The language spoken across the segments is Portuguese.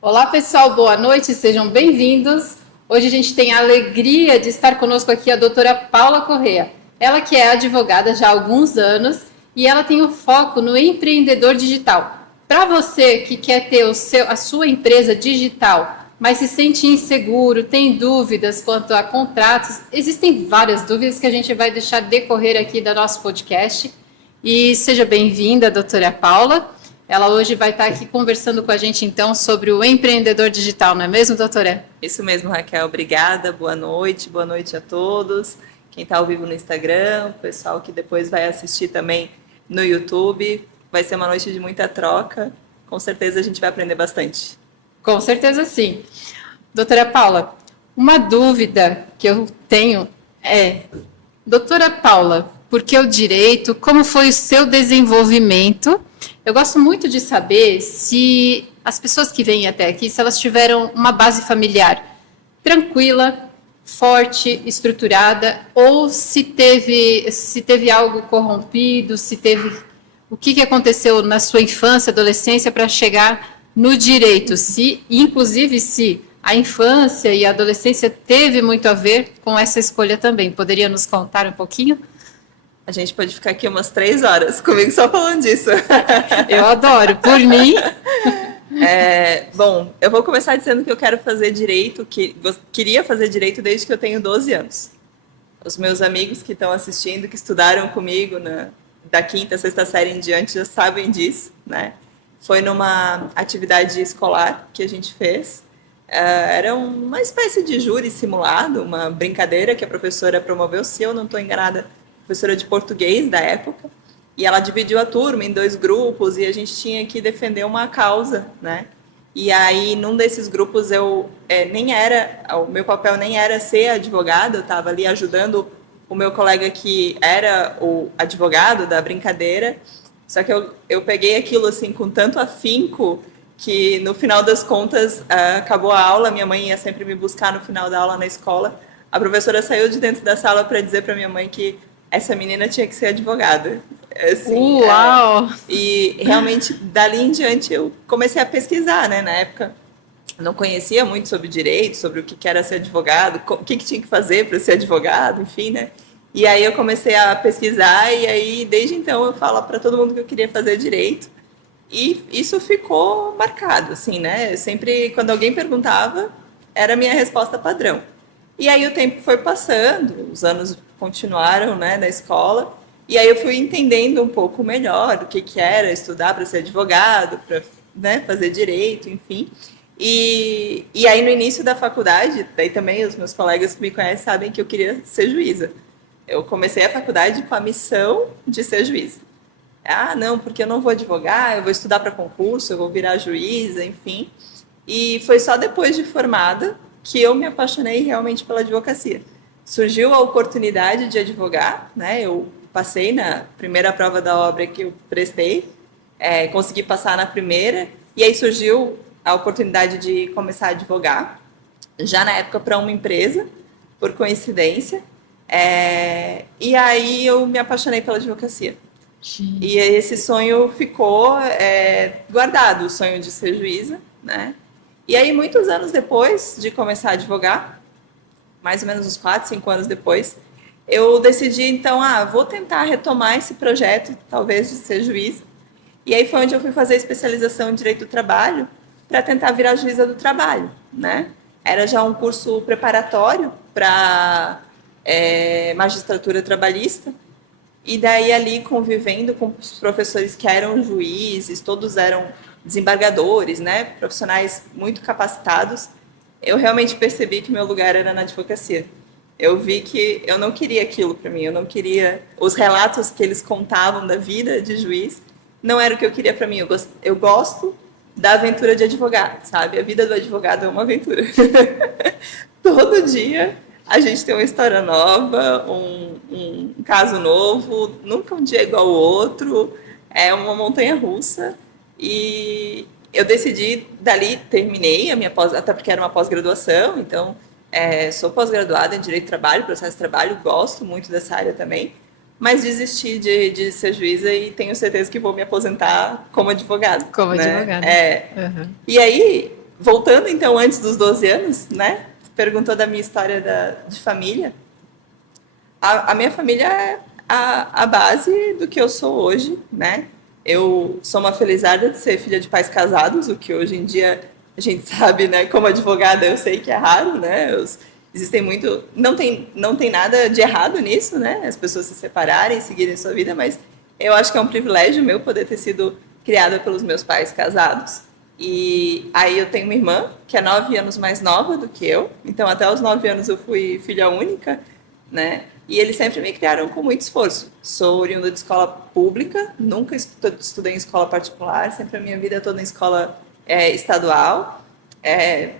Olá, pessoal, boa noite, sejam bem-vindos. Hoje a gente tem a alegria de estar conosco aqui a doutora Paula Correa. Ela que é advogada já há alguns anos e ela tem o foco no empreendedor digital. Para você que quer ter a sua empresa digital, mas se sente inseguro, tem dúvidas quanto a contratos, existem várias dúvidas que a gente vai deixar decorrer aqui do nosso podcast. E seja bem-vinda, doutora Paula. Ela hoje vai estar aqui conversando com a gente, então, sobre o empreendedor digital, não é mesmo, doutora? Isso mesmo, Raquel. Obrigada. Boa noite a todos. Quem está ao vivo no Instagram, o pessoal que depois vai assistir também no YouTube. Vai ser uma noite de muita troca. Com certeza a gente vai aprender bastante. Com certeza, sim. Doutora Paula, uma dúvida que eu tenho é, doutora Paula, por que o direito? Como foi o seu desenvolvimento? Eu gosto muito de saber se as pessoas que vêm até aqui, se elas tiveram uma base familiar tranquila, forte, estruturada, ou se teve algo corrompido, o que aconteceu na sua infância, adolescência para chegar no direito, inclusive se a infância e a adolescência teve muito a ver com essa escolha também. Poderia nos contar um pouquinho? A gente pode ficar aqui umas 3 horas comigo só falando disso. Eu adoro, por mim. Bom, eu vou começar dizendo que eu quero fazer direito, que queria fazer direito desde que eu tenho 12 anos. Os meus amigos que estão assistindo, que estudaram comigo da quinta, sexta série em diante, já sabem disso, né? Foi numa atividade escolar que a gente fez. Era uma espécie de júri simulado, uma brincadeira que a professora promoveu, se eu não estou enganada, professora de português da época, e ela dividiu a turma em 2 grupos e a gente tinha que defender uma causa, né? E aí, num desses grupos, o meu papel nem era ser advogado, eu estava ali ajudando o meu colega que era o advogado da brincadeira, só que eu peguei aquilo assim com tanto afinco que no final das contas acabou a aula, minha mãe ia sempre me buscar no final da aula na escola, a professora saiu de dentro da sala para dizer para minha mãe que essa menina tinha que ser advogada. Assim, Uau! E realmente, dali em diante, eu comecei a pesquisar, né? Na época, não conhecia muito sobre direito, sobre o que era ser advogado, o que tinha que fazer para ser advogado, enfim, né? E aí eu comecei a pesquisar e aí, desde então, eu falo para todo mundo que eu queria fazer direito. E isso ficou marcado, assim, né? Sempre, quando alguém perguntava, era a minha resposta padrão. E aí o tempo foi passando, os anos continuaram, né, na escola, e aí eu fui entendendo um pouco melhor o que era estudar para ser advogado, para, né, fazer direito, enfim. E aí no início da faculdade, daí também os meus colegas que me conhecem sabem que eu queria ser juíza. Eu comecei a faculdade com a missão de ser juíza. Ah, não, porque eu não vou advogar, eu vou estudar para concurso, eu vou virar juíza, enfim. E foi só depois de formada que eu me apaixonei realmente pela advocacia. Surgiu a oportunidade de advogar, né? Eu passei na primeira prova da OAB que eu prestei, consegui passar na primeira, e aí surgiu a oportunidade de começar a advogar, já na época para uma empresa, por coincidência, e aí eu me apaixonei pela advocacia. E esse sonho ficou guardado, o sonho de ser juíza, né? E aí, muitos anos depois de começar a advogar, mais ou menos uns 4, 5 anos depois, eu decidi, então, vou tentar retomar esse projeto, talvez, de ser juíza. E aí foi onde eu fui fazer especialização em Direito do Trabalho, para tentar virar juíza do trabalho, né? Era já um curso preparatório para magistratura trabalhista, e daí ali convivendo com os professores que eram juízes, todos eram desembargadores, né, profissionais muito capacitados, eu realmente percebi que meu lugar era na advocacia. Eu vi que eu não queria aquilo para mim, eu não queria os relatos que eles contavam da vida de juiz, não era o que eu queria para mim. Eu gosto da aventura de advogar, sabe? A vida do advogado é uma aventura. Todo dia a gente tem uma história nova, um caso novo, nunca um dia é igual ao outro, é uma montanha-russa. E eu decidi, dali terminei a minha pós, até porque era uma pós-graduação, então sou pós-graduada em Direito do Trabalho, Processo de Trabalho, gosto muito dessa área também, mas desisti de ser juíza e tenho certeza que vou me aposentar como advogada. Como né? advogada. Uhum. E aí, voltando então antes dos 12 anos, né? Perguntou da minha história de família. A minha família é a base do que eu sou hoje, né? Eu sou uma felizarda de ser filha de pais casados, o que hoje em dia a gente sabe, né? Como advogada, eu sei que é raro, né? Existem muito... Não tem nada de errado nisso, né? As pessoas se separarem, seguirem sua vida, mas eu acho que é um privilégio meu poder ter sido criada pelos meus pais casados. E aí eu tenho uma irmã, que é 9 anos mais nova do que eu. Então, até os 9 anos eu fui filha única, né? E eles sempre me criaram com muito esforço. Sou oriunda de escola pública, nunca estudei em escola particular, sempre a minha vida toda em escola estadual.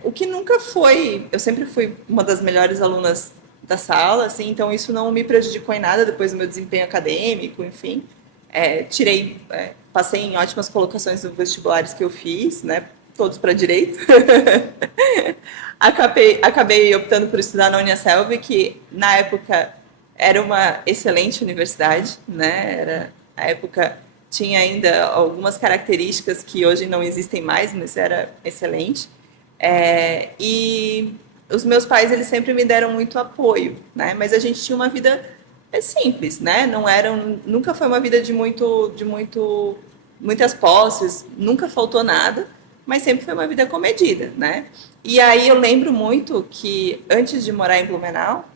O que nunca foi... Eu sempre fui uma das melhores alunas da sala, assim, então isso não me prejudicou em nada depois do meu desempenho acadêmico, enfim. Passei em ótimas colocações nos vestibulares que eu fiz, né? Todos para direito. Acabei optando por estudar na Uniaselv, que na época era uma excelente universidade, né? A época tinha ainda algumas características que hoje não existem mais, mas era excelente. E os meus pais, eles sempre me deram muito apoio, né? Mas a gente tinha uma vida simples, né? Nunca foi uma vida de muitas posses, nunca faltou nada, mas sempre foi uma vida comedida, né? E aí eu lembro muito que antes de morar em Blumenau,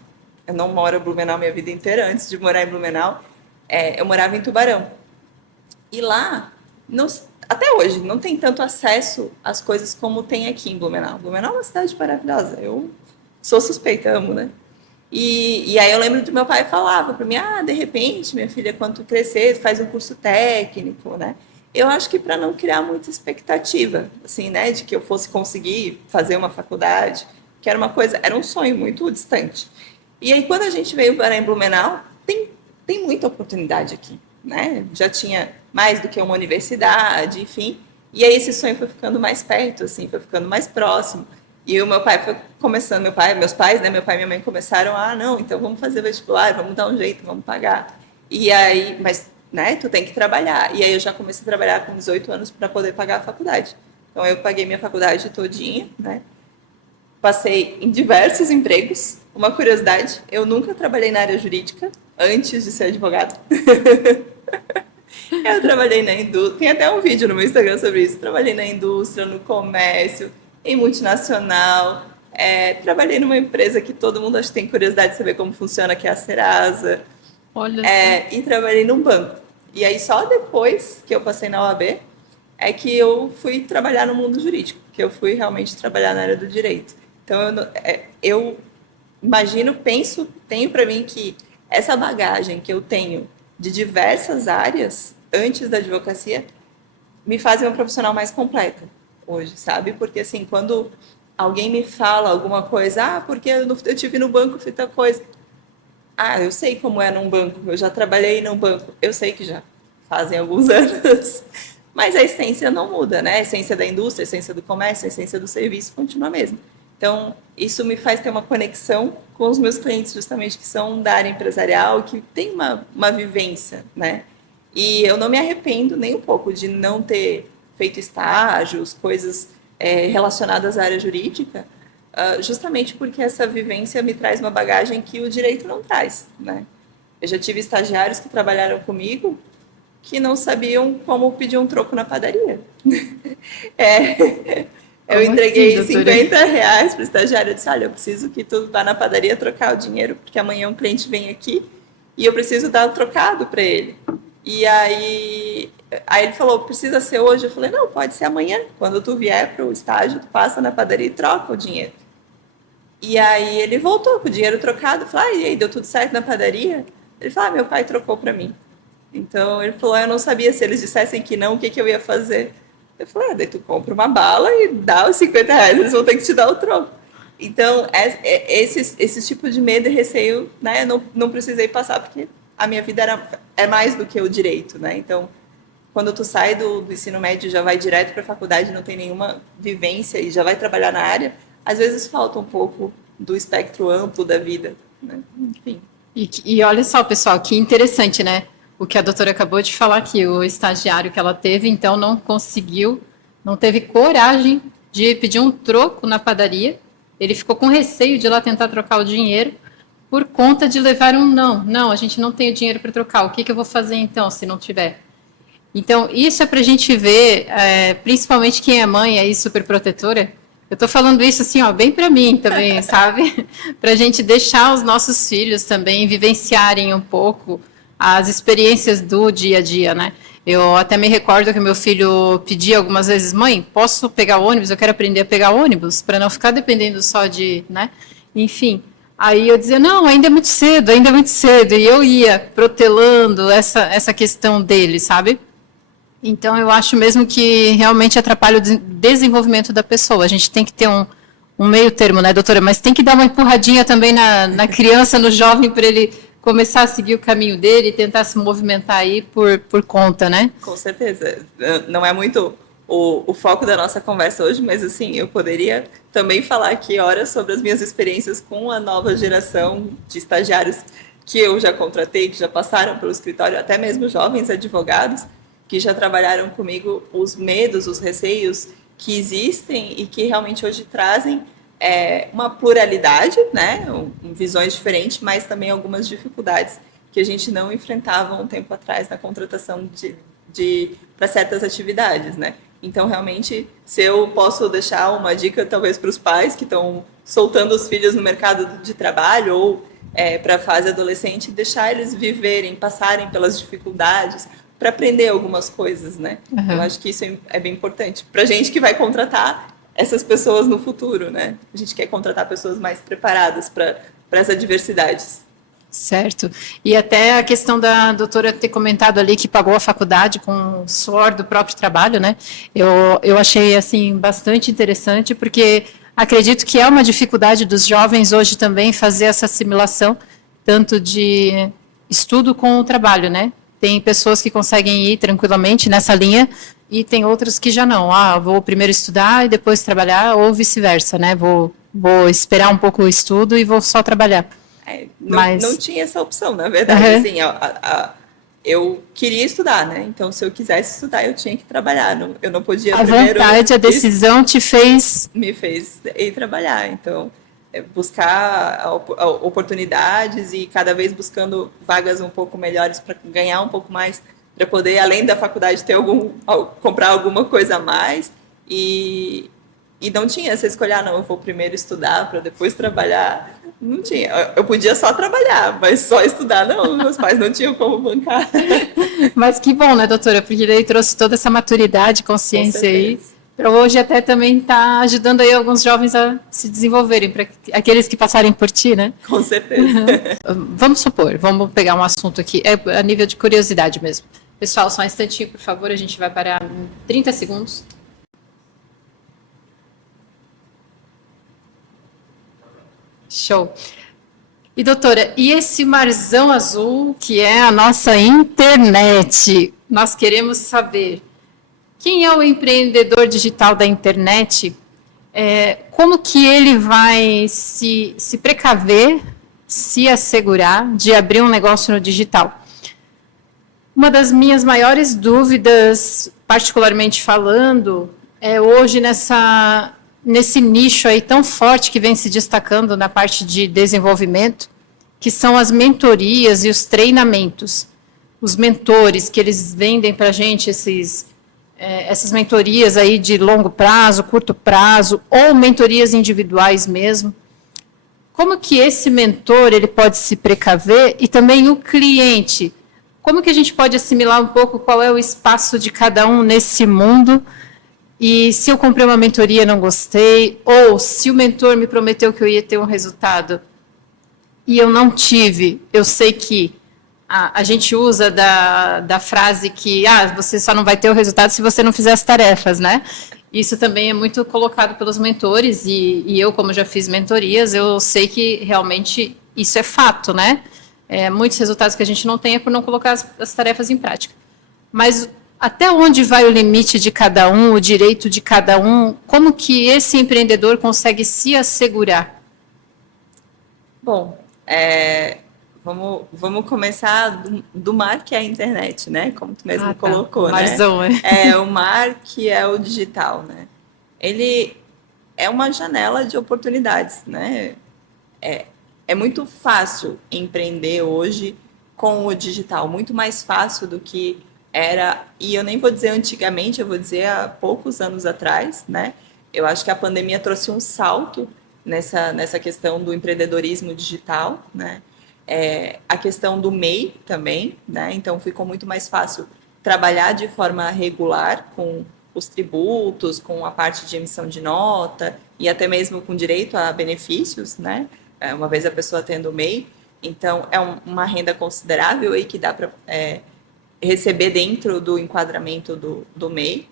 eu não moro em Blumenau minha vida inteira, antes de morar em Blumenau, eu morava em Tubarão. E lá, até hoje, não tem tanto acesso às coisas como tem aqui em Blumenau. Blumenau é uma cidade maravilhosa, eu sou suspeita, amo, né? E aí eu lembro que meu pai falava para mim, de repente, minha filha, quando tu crescer, faz um curso técnico, né? Eu acho que para não criar muita expectativa, assim, né, de que eu fosse conseguir fazer uma faculdade, que era um sonho muito distante. E aí quando a gente veio para em Blumenau, tem muita oportunidade aqui, né? Já tinha mais do que uma universidade, enfim. E aí esse sonho foi ficando mais perto, assim, foi ficando mais próximo. E o meu pai foi começando, meus pais, né, meu pai e minha mãe começaram, não, então vamos fazer vestibular, vamos dar um jeito, vamos pagar. E aí, mas, né, tu tem que trabalhar. E aí eu já comecei a trabalhar com 18 anos para poder pagar a faculdade. Então eu paguei minha faculdade todinha, né? Passei em diversos empregos. Uma curiosidade, eu nunca trabalhei na área jurídica antes de ser advogada. Eu trabalhei na indústria, tem até um vídeo no meu Instagram sobre isso. Trabalhei na indústria, no comércio, em multinacional. Trabalhei numa empresa que todo mundo acho que tem curiosidade de saber como funciona, que é a Serasa. Olha E trabalhei num banco. E aí só depois que eu passei na OAB é que eu fui trabalhar no mundo jurídico, que eu fui realmente trabalhar na área do direito. Então eu imagino, penso, tenho para mim que essa bagagem que eu tenho de diversas áreas antes da advocacia me faz uma profissional mais completa hoje, sabe? Porque assim, quando alguém me fala alguma coisa, porque eu tive no banco, fiz tal coisa. Eu sei como é num banco, eu já trabalhei num banco, eu sei que já fazem alguns anos, mas a essência não muda, né? A essência da indústria, a essência do comércio, a essência do serviço continua a mesma. Então, isso me faz ter uma conexão com os meus clientes, justamente, que são da área empresarial, que tem uma vivência, né? E eu não me arrependo nem um pouco de não ter feito estágios, coisas relacionadas à área jurídica, justamente porque essa vivência me traz uma bagagem que o direito não traz, né? Eu já tive estagiários que trabalharam comigo que não sabiam como pedir um troco na padaria. Eu entreguei assim, R$50 para o estagiário. Eu disse, olha, eu preciso que tu vá na padaria trocar o dinheiro, porque amanhã um cliente vem aqui e eu preciso dar o trocado para ele. E aí ele falou, precisa ser hoje? Eu falei, não, pode ser amanhã. Quando tu vier para o estágio, tu passa na padaria e troca o dinheiro. E aí ele voltou com o dinheiro trocado. Eu falei, e aí, deu tudo certo na padaria? Ele falou, meu pai trocou para mim. Então ele falou, eu não sabia, se eles dissessem que não, o que eu ia fazer? Eu falei, daí tu compra uma bala e dá os R$50, eles vão ter que te dar o troco. Então, esse tipo de medo e receio, né, não precisei passar, porque a minha vida é mais do que o direito, né? Então, quando tu sai do ensino médio e já vai direto para a faculdade, não tem nenhuma vivência e já vai trabalhar na área, às vezes falta um pouco do espectro amplo da vida, né? Enfim. E olha só, pessoal, que interessante, né? O que a doutora acabou de falar aqui, o estagiário que ela teve, então não conseguiu, não teve coragem de pedir um troco na padaria. Ele ficou com receio de ir lá tentar trocar o dinheiro por conta de levar um não. Não, a gente não tem o dinheiro para trocar. O que eu vou fazer então, se não tiver? Então, isso é para a gente ver, principalmente quem é mãe aí, super protetora. Eu estou falando isso assim, ó, bem para mim também, sabe? Para a gente deixar os nossos filhos também vivenciarem um pouco as experiências do dia a dia, né? Eu até me recordo que meu filho pedia algumas vezes, mãe, posso pegar o ônibus? Eu quero aprender a pegar ônibus, para não ficar dependendo só de, né? Enfim, aí eu dizia, não, ainda é muito cedo, ainda é muito cedo. E eu ia protelando essa questão dele, sabe? Então, eu acho mesmo que realmente atrapalha o desenvolvimento da pessoa. A gente tem que ter um meio termo, né, doutora? Mas tem que dar uma empurradinha também na criança, no jovem, para ele começar a seguir o caminho dele e tentar se movimentar aí por conta, né? Com certeza. Não é muito o foco da nossa conversa hoje, mas assim, eu poderia também falar aqui horas sobre as minhas experiências com a nova geração de estagiários que eu já contratei, que já passaram pelo escritório, até mesmo jovens advogados, que já trabalharam comigo, os medos, os receios que existem e que realmente hoje trazem uma pluralidade, né, visões diferentes, mas também algumas dificuldades que a gente não enfrentava um tempo atrás na contratação para certas atividades, né? Então, realmente, se eu posso deixar uma dica, talvez, para os pais que estão soltando os filhos no mercado de trabalho ou para a fase adolescente, deixar eles viverem, passarem pelas dificuldades, para aprender algumas coisas, né? Uhum. Eu acho que isso é bem importante para a gente que vai contratar essas pessoas no futuro, né? A gente quer contratar pessoas mais preparadas para essas adversidades. Certo. E até a questão da doutora ter comentado ali que pagou a faculdade com o suor do próprio trabalho, né? Eu achei, assim, bastante interessante, porque acredito que é uma dificuldade dos jovens hoje também fazer essa assimilação, tanto de estudo com o trabalho, né? Tem pessoas que conseguem ir tranquilamente nessa linha e tem outras que já não. Vou primeiro estudar e depois trabalhar, ou vice-versa, né? Vou esperar um pouco o estudo e vou só trabalhar. Não tinha essa opção, na verdade. Uhum. Assim, eu queria estudar, né? Então, se eu quisesse estudar, eu tinha que trabalhar. Eu não podia. A vontade, a decisão me fez ir trabalhar. Então, buscar oportunidades e cada vez buscando vagas um pouco melhores para ganhar um pouco mais, para poder, além da faculdade, comprar alguma coisa a mais. E não tinha essa escolha, não, eu vou primeiro estudar para depois trabalhar. Não tinha. Eu podia só trabalhar, mas só estudar, não. Meus pais não tinham como bancar. Mas que bom, né, doutora? Porque daí trouxe toda essa maturidade, consciência aí. Para hoje até também está ajudando aí alguns jovens a se desenvolverem, para aqueles que passarem por ti, né? Com certeza. Vamos supor, vamos pegar um assunto aqui, a nível de curiosidade mesmo. Pessoal, só um instantinho, por favor, a gente vai parar em 30 segundos. Show. E doutora, e esse marzão azul que é a nossa internet? Nós queremos saber quem é o empreendedor digital da internet, como que ele vai se precaver, se assegurar de abrir um negócio no digital? Uma das minhas maiores dúvidas, particularmente falando, é hoje nesse nicho aí tão forte que vem se destacando na parte de desenvolvimento, que são as mentorias e os treinamentos. Os mentores que eles vendem para a gente, essas mentorias aí de longo prazo, curto prazo, ou mentorias individuais mesmo. Como que esse mentor ele pode se precaver e também o cliente? Como que a gente pode assimilar um pouco qual é o espaço de cada um nesse mundo? E se eu comprei uma mentoria e não gostei, ou se o mentor me prometeu que eu ia ter um resultado e eu não tive, eu sei que a gente usa da frase que você só não vai ter o resultado se você não fizer as tarefas, né? Isso também é muito colocado pelos mentores e eu, como já fiz mentorias, eu sei que realmente isso é fato, né? Muitos resultados que a gente não tem é por não colocar as tarefas em prática. Mas até onde vai o limite de cada um, o direito de cada um? Como que esse empreendedor consegue se assegurar? Bom, vamos começar do mar que é a internet, né? Como tu mesmo colocou, Marzão, né? O mar que é o digital, né? Ele é uma janela de oportunidades, né? É muito fácil empreender hoje com o digital, muito mais fácil do que era, e eu nem vou dizer antigamente, eu vou dizer há poucos anos atrás, né? Eu acho que a pandemia trouxe um salto nessa questão do empreendedorismo digital, né? A questão do MEI também, né? Então ficou muito mais fácil trabalhar de forma regular com os tributos, com a parte de emissão de nota e até mesmo com direito a benefícios, né? Uma vez a pessoa tendo o MEI, então é uma renda considerável aí que dá para receber dentro do enquadramento do MEI.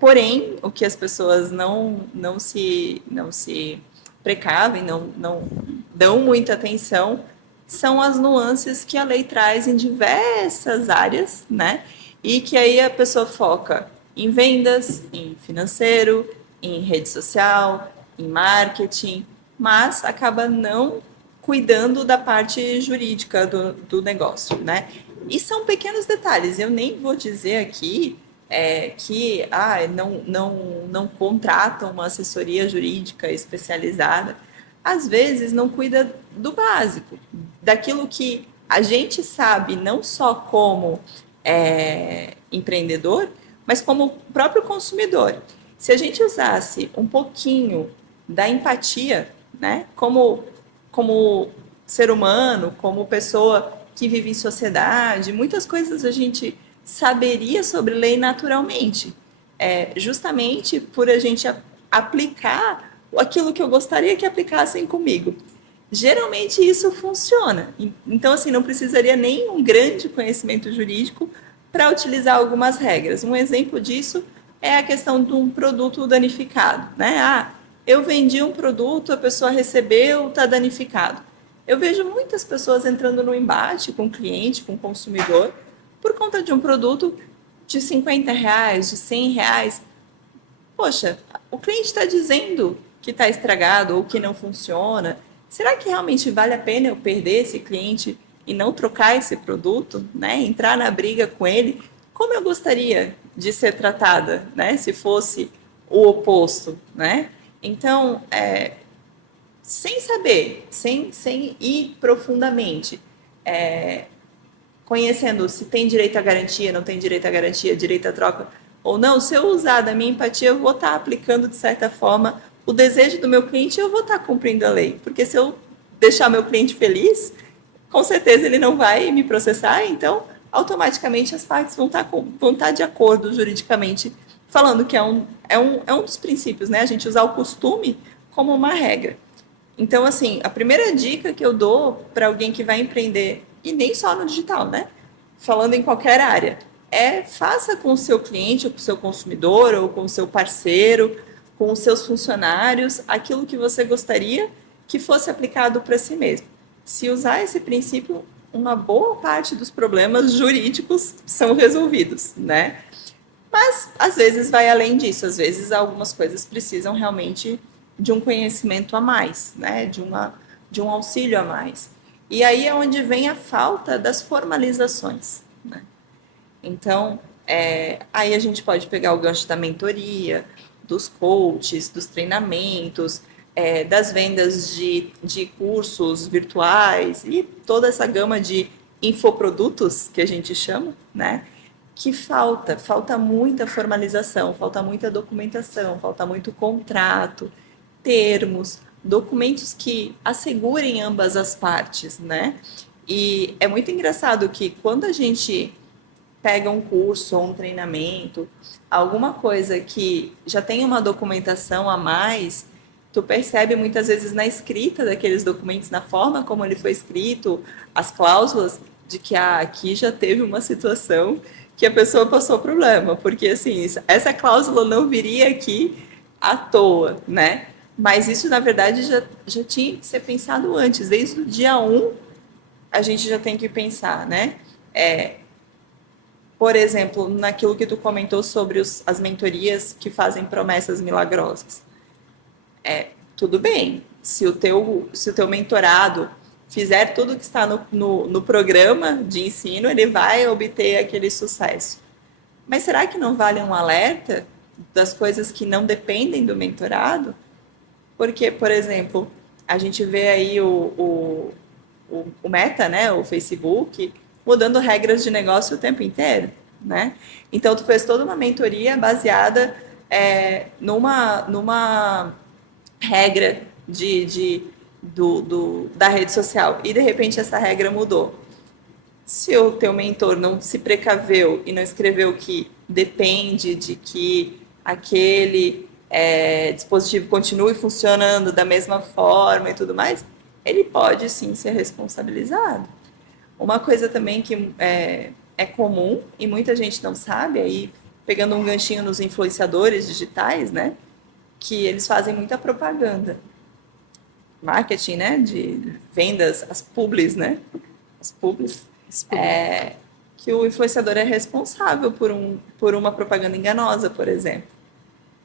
Porém, o que as pessoas não se precavem, não dão muita atenção, são as nuances que a lei traz em diversas áreas, né? E que aí a pessoa foca em vendas, em financeiro, em rede social, em marketing, mas acaba não cuidando da parte jurídica do negócio, né? E são pequenos detalhes, eu nem vou dizer aqui que não contratam uma assessoria jurídica especializada. Às vezes não cuida do básico, daquilo que a gente sabe não só como empreendedor, mas como próprio consumidor. Se a gente usasse um pouquinho da empatia, né, como ser humano, como pessoa que vive em sociedade, muitas coisas a gente saberia sobre lei naturalmente, justamente por a gente aplicar aquilo que eu gostaria que aplicassem comigo. Geralmente isso funciona. Então, assim, não precisaria nem um grande conhecimento jurídico para utilizar algumas regras. Um exemplo disso é a questão de um produto danificado, né? Eu vendi um produto, a pessoa recebeu, está danificado. Eu vejo muitas pessoas entrando no embate com o cliente, com o consumidor, por conta de um produto de R$50, de R$100. Poxa, o cliente está dizendo que está estragado ou que não funciona. Será que realmente vale a pena eu perder esse cliente e não trocar esse produto, né? Entrar na briga com ele? Como eu gostaria de ser tratada, né? Se fosse o oposto, né? Então, sem saber, sem ir profundamente, conhecendo se tem direito à garantia, não tem direito à garantia, direito à troca ou não, se eu usar da minha empatia, eu vou estar aplicando, de certa forma, o desejo do meu cliente, eu vou estar cumprindo a lei. Porque se eu deixar meu cliente feliz, com certeza ele não vai me processar, então, automaticamente, as partes vão estar de acordo juridicamente, falando que é um dos princípios, né? A gente usar o costume como uma regra. Então, assim, a primeira dica que eu dou para alguém que vai empreender, e nem só no digital, né? Falando em qualquer área, faça com o seu cliente, ou com o seu consumidor, ou com o seu parceiro, com os seus funcionários, aquilo que você gostaria que fosse aplicado para si mesmo. Se usar esse princípio, uma boa parte dos problemas jurídicos são resolvidos, né? Mas, às vezes, vai além disso. Às vezes, algumas coisas precisam realmente de um conhecimento a mais, né? De um auxílio a mais. E aí é onde vem a falta das formalizações, né? Então, aí a gente pode pegar o gancho da mentoria, dos coaches, dos treinamentos, das vendas de cursos virtuais e toda essa gama de infoprodutos que a gente chama, né? Que falta muita formalização, falta muita documentação, falta muito contrato, termos, documentos que assegurem ambas as partes, né? E é muito engraçado que quando a gente pega um curso ou um treinamento, alguma coisa que já tem uma documentação a mais, tu percebe muitas vezes na escrita daqueles documentos, na forma como ele foi escrito, as cláusulas de que aqui já teve uma situação que a pessoa passou problema, porque assim, essa cláusula não viria aqui à toa, né? Mas isso, na verdade, já tinha que ser pensado antes, desde o dia 1 a gente já tem que pensar, né? Por exemplo, naquilo que tu comentou sobre as mentorias que fazem promessas milagrosas. Tudo bem, se o teu mentorado fizer tudo que está no programa de ensino, ele vai obter aquele sucesso. Mas será que não vale um alerta das coisas que não dependem do mentorado? Porque, por exemplo, a gente vê aí o Meta, né, o Facebook, mudando regras de negócio o tempo inteiro, né? Então, tu fez toda uma mentoria baseada numa regra da rede social e, de repente, essa regra mudou. Se o teu mentor não se precaveu e não escreveu que depende de que aquele dispositivo continue funcionando da mesma forma e tudo mais, ele pode sim ser responsabilizado. Uma coisa também que é comum e muita gente não sabe, aí pegando um ganchinho nos influenciadores digitais, né, que eles fazem muita propaganda. Marketing, né, de vendas, as publis, né, as publis. Que o influenciador é responsável por uma propaganda enganosa, por exemplo.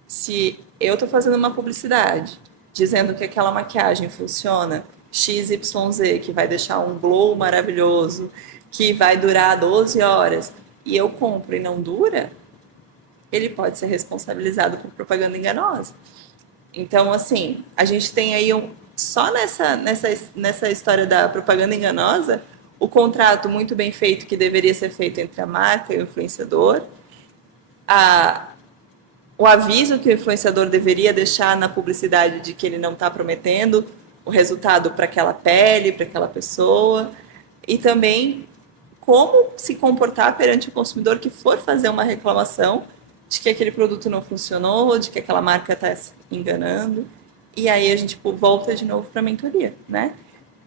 Se eu estou fazendo uma publicidade dizendo que aquela maquiagem funciona XYZ, que vai deixar um glow maravilhoso, que vai durar 12 horas, e eu compro e não dura, ele pode ser responsabilizado por propaganda enganosa. Então, assim, a gente tem aí só nessa história da propaganda enganosa, o contrato muito bem feito que deveria ser feito entre a marca e o influenciador, o aviso que o influenciador deveria deixar na publicidade de que ele não está prometendo o resultado para aquela pele, para aquela pessoa, e também como se comportar perante o consumidor que for fazer uma reclamação de que aquele produto não funcionou, de que aquela marca está enganando. E aí a gente volta de novo para a mentoria, né?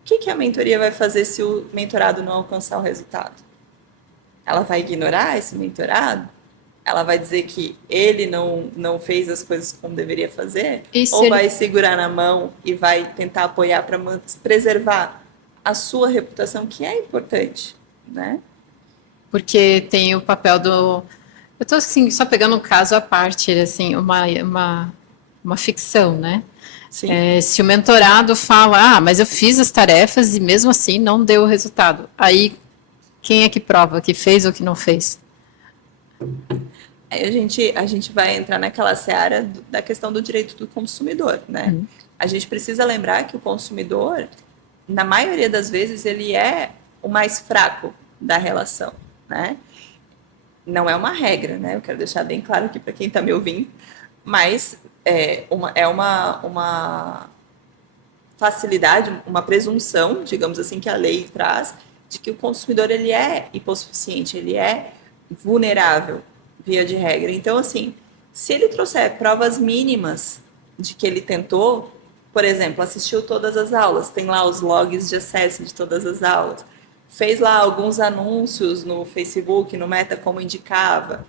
O que a mentoria vai fazer se o mentorado não alcançar o resultado? Ela vai ignorar esse mentorado? Ela vai dizer que ele não fez as coisas como deveria fazer? Ou vai segurar na mão e vai tentar apoiar para preservar a sua reputação, que é importante, né? Porque tem o papel do... Eu estou assim, só pegando um caso à parte, assim, uma ficção, né? Se o mentorado fala, mas eu fiz as tarefas e mesmo assim não deu o resultado. Aí, quem é que prova que fez ou que não fez? Aí a gente vai entrar naquela seara da questão do direito do consumidor, né? A gente precisa lembrar que o consumidor, na maioria das vezes, ele é o mais fraco da relação, né? Não é uma regra, né? Eu quero deixar bem claro aqui para quem está me ouvindo, mas é uma facilidade, uma presunção, digamos assim, que a lei traz, de que o consumidor ele é hipossuficiente, ele é vulnerável, via de regra. Então, assim, se ele trouxer provas mínimas de que ele tentou, por exemplo, assistiu todas as aulas, tem lá os logs de acesso de todas as aulas, fez lá alguns anúncios no Facebook, no Meta, como indicava,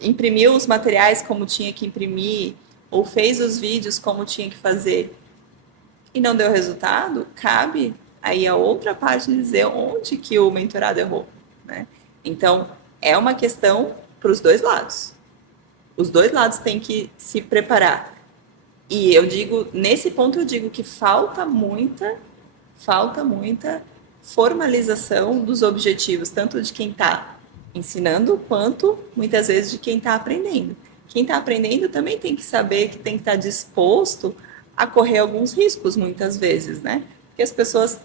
imprimiu os materiais como tinha que imprimir, ou fez os vídeos como tinha que fazer, e não deu resultado, cabe aí a outra parte dizer onde que o mentorado errou, né? Então, é uma questão para os dois lados. Os dois lados têm que se preparar. E eu digo, nesse ponto eu digo que falta muita formalização dos objetivos, tanto de quem está ensinando, quanto, muitas vezes, de quem está aprendendo. Quem está aprendendo também tem que saber que tem que estar disposto a correr alguns riscos, muitas vezes, né? Porque as pessoas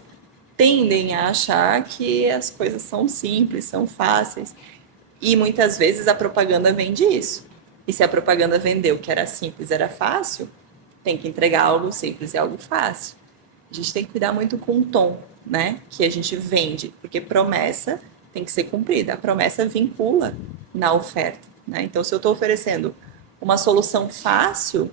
tendem a achar que as coisas são simples, são fáceis, e muitas vezes a propaganda vende isso. E se a propaganda vendeu que era simples, era fácil, tem que entregar algo simples e algo fácil. A gente tem que cuidar muito com o tom, né, que a gente vende, porque promessa tem que ser cumprida. A promessa vincula na oferta, né? Então, se eu estou oferecendo uma solução fácil,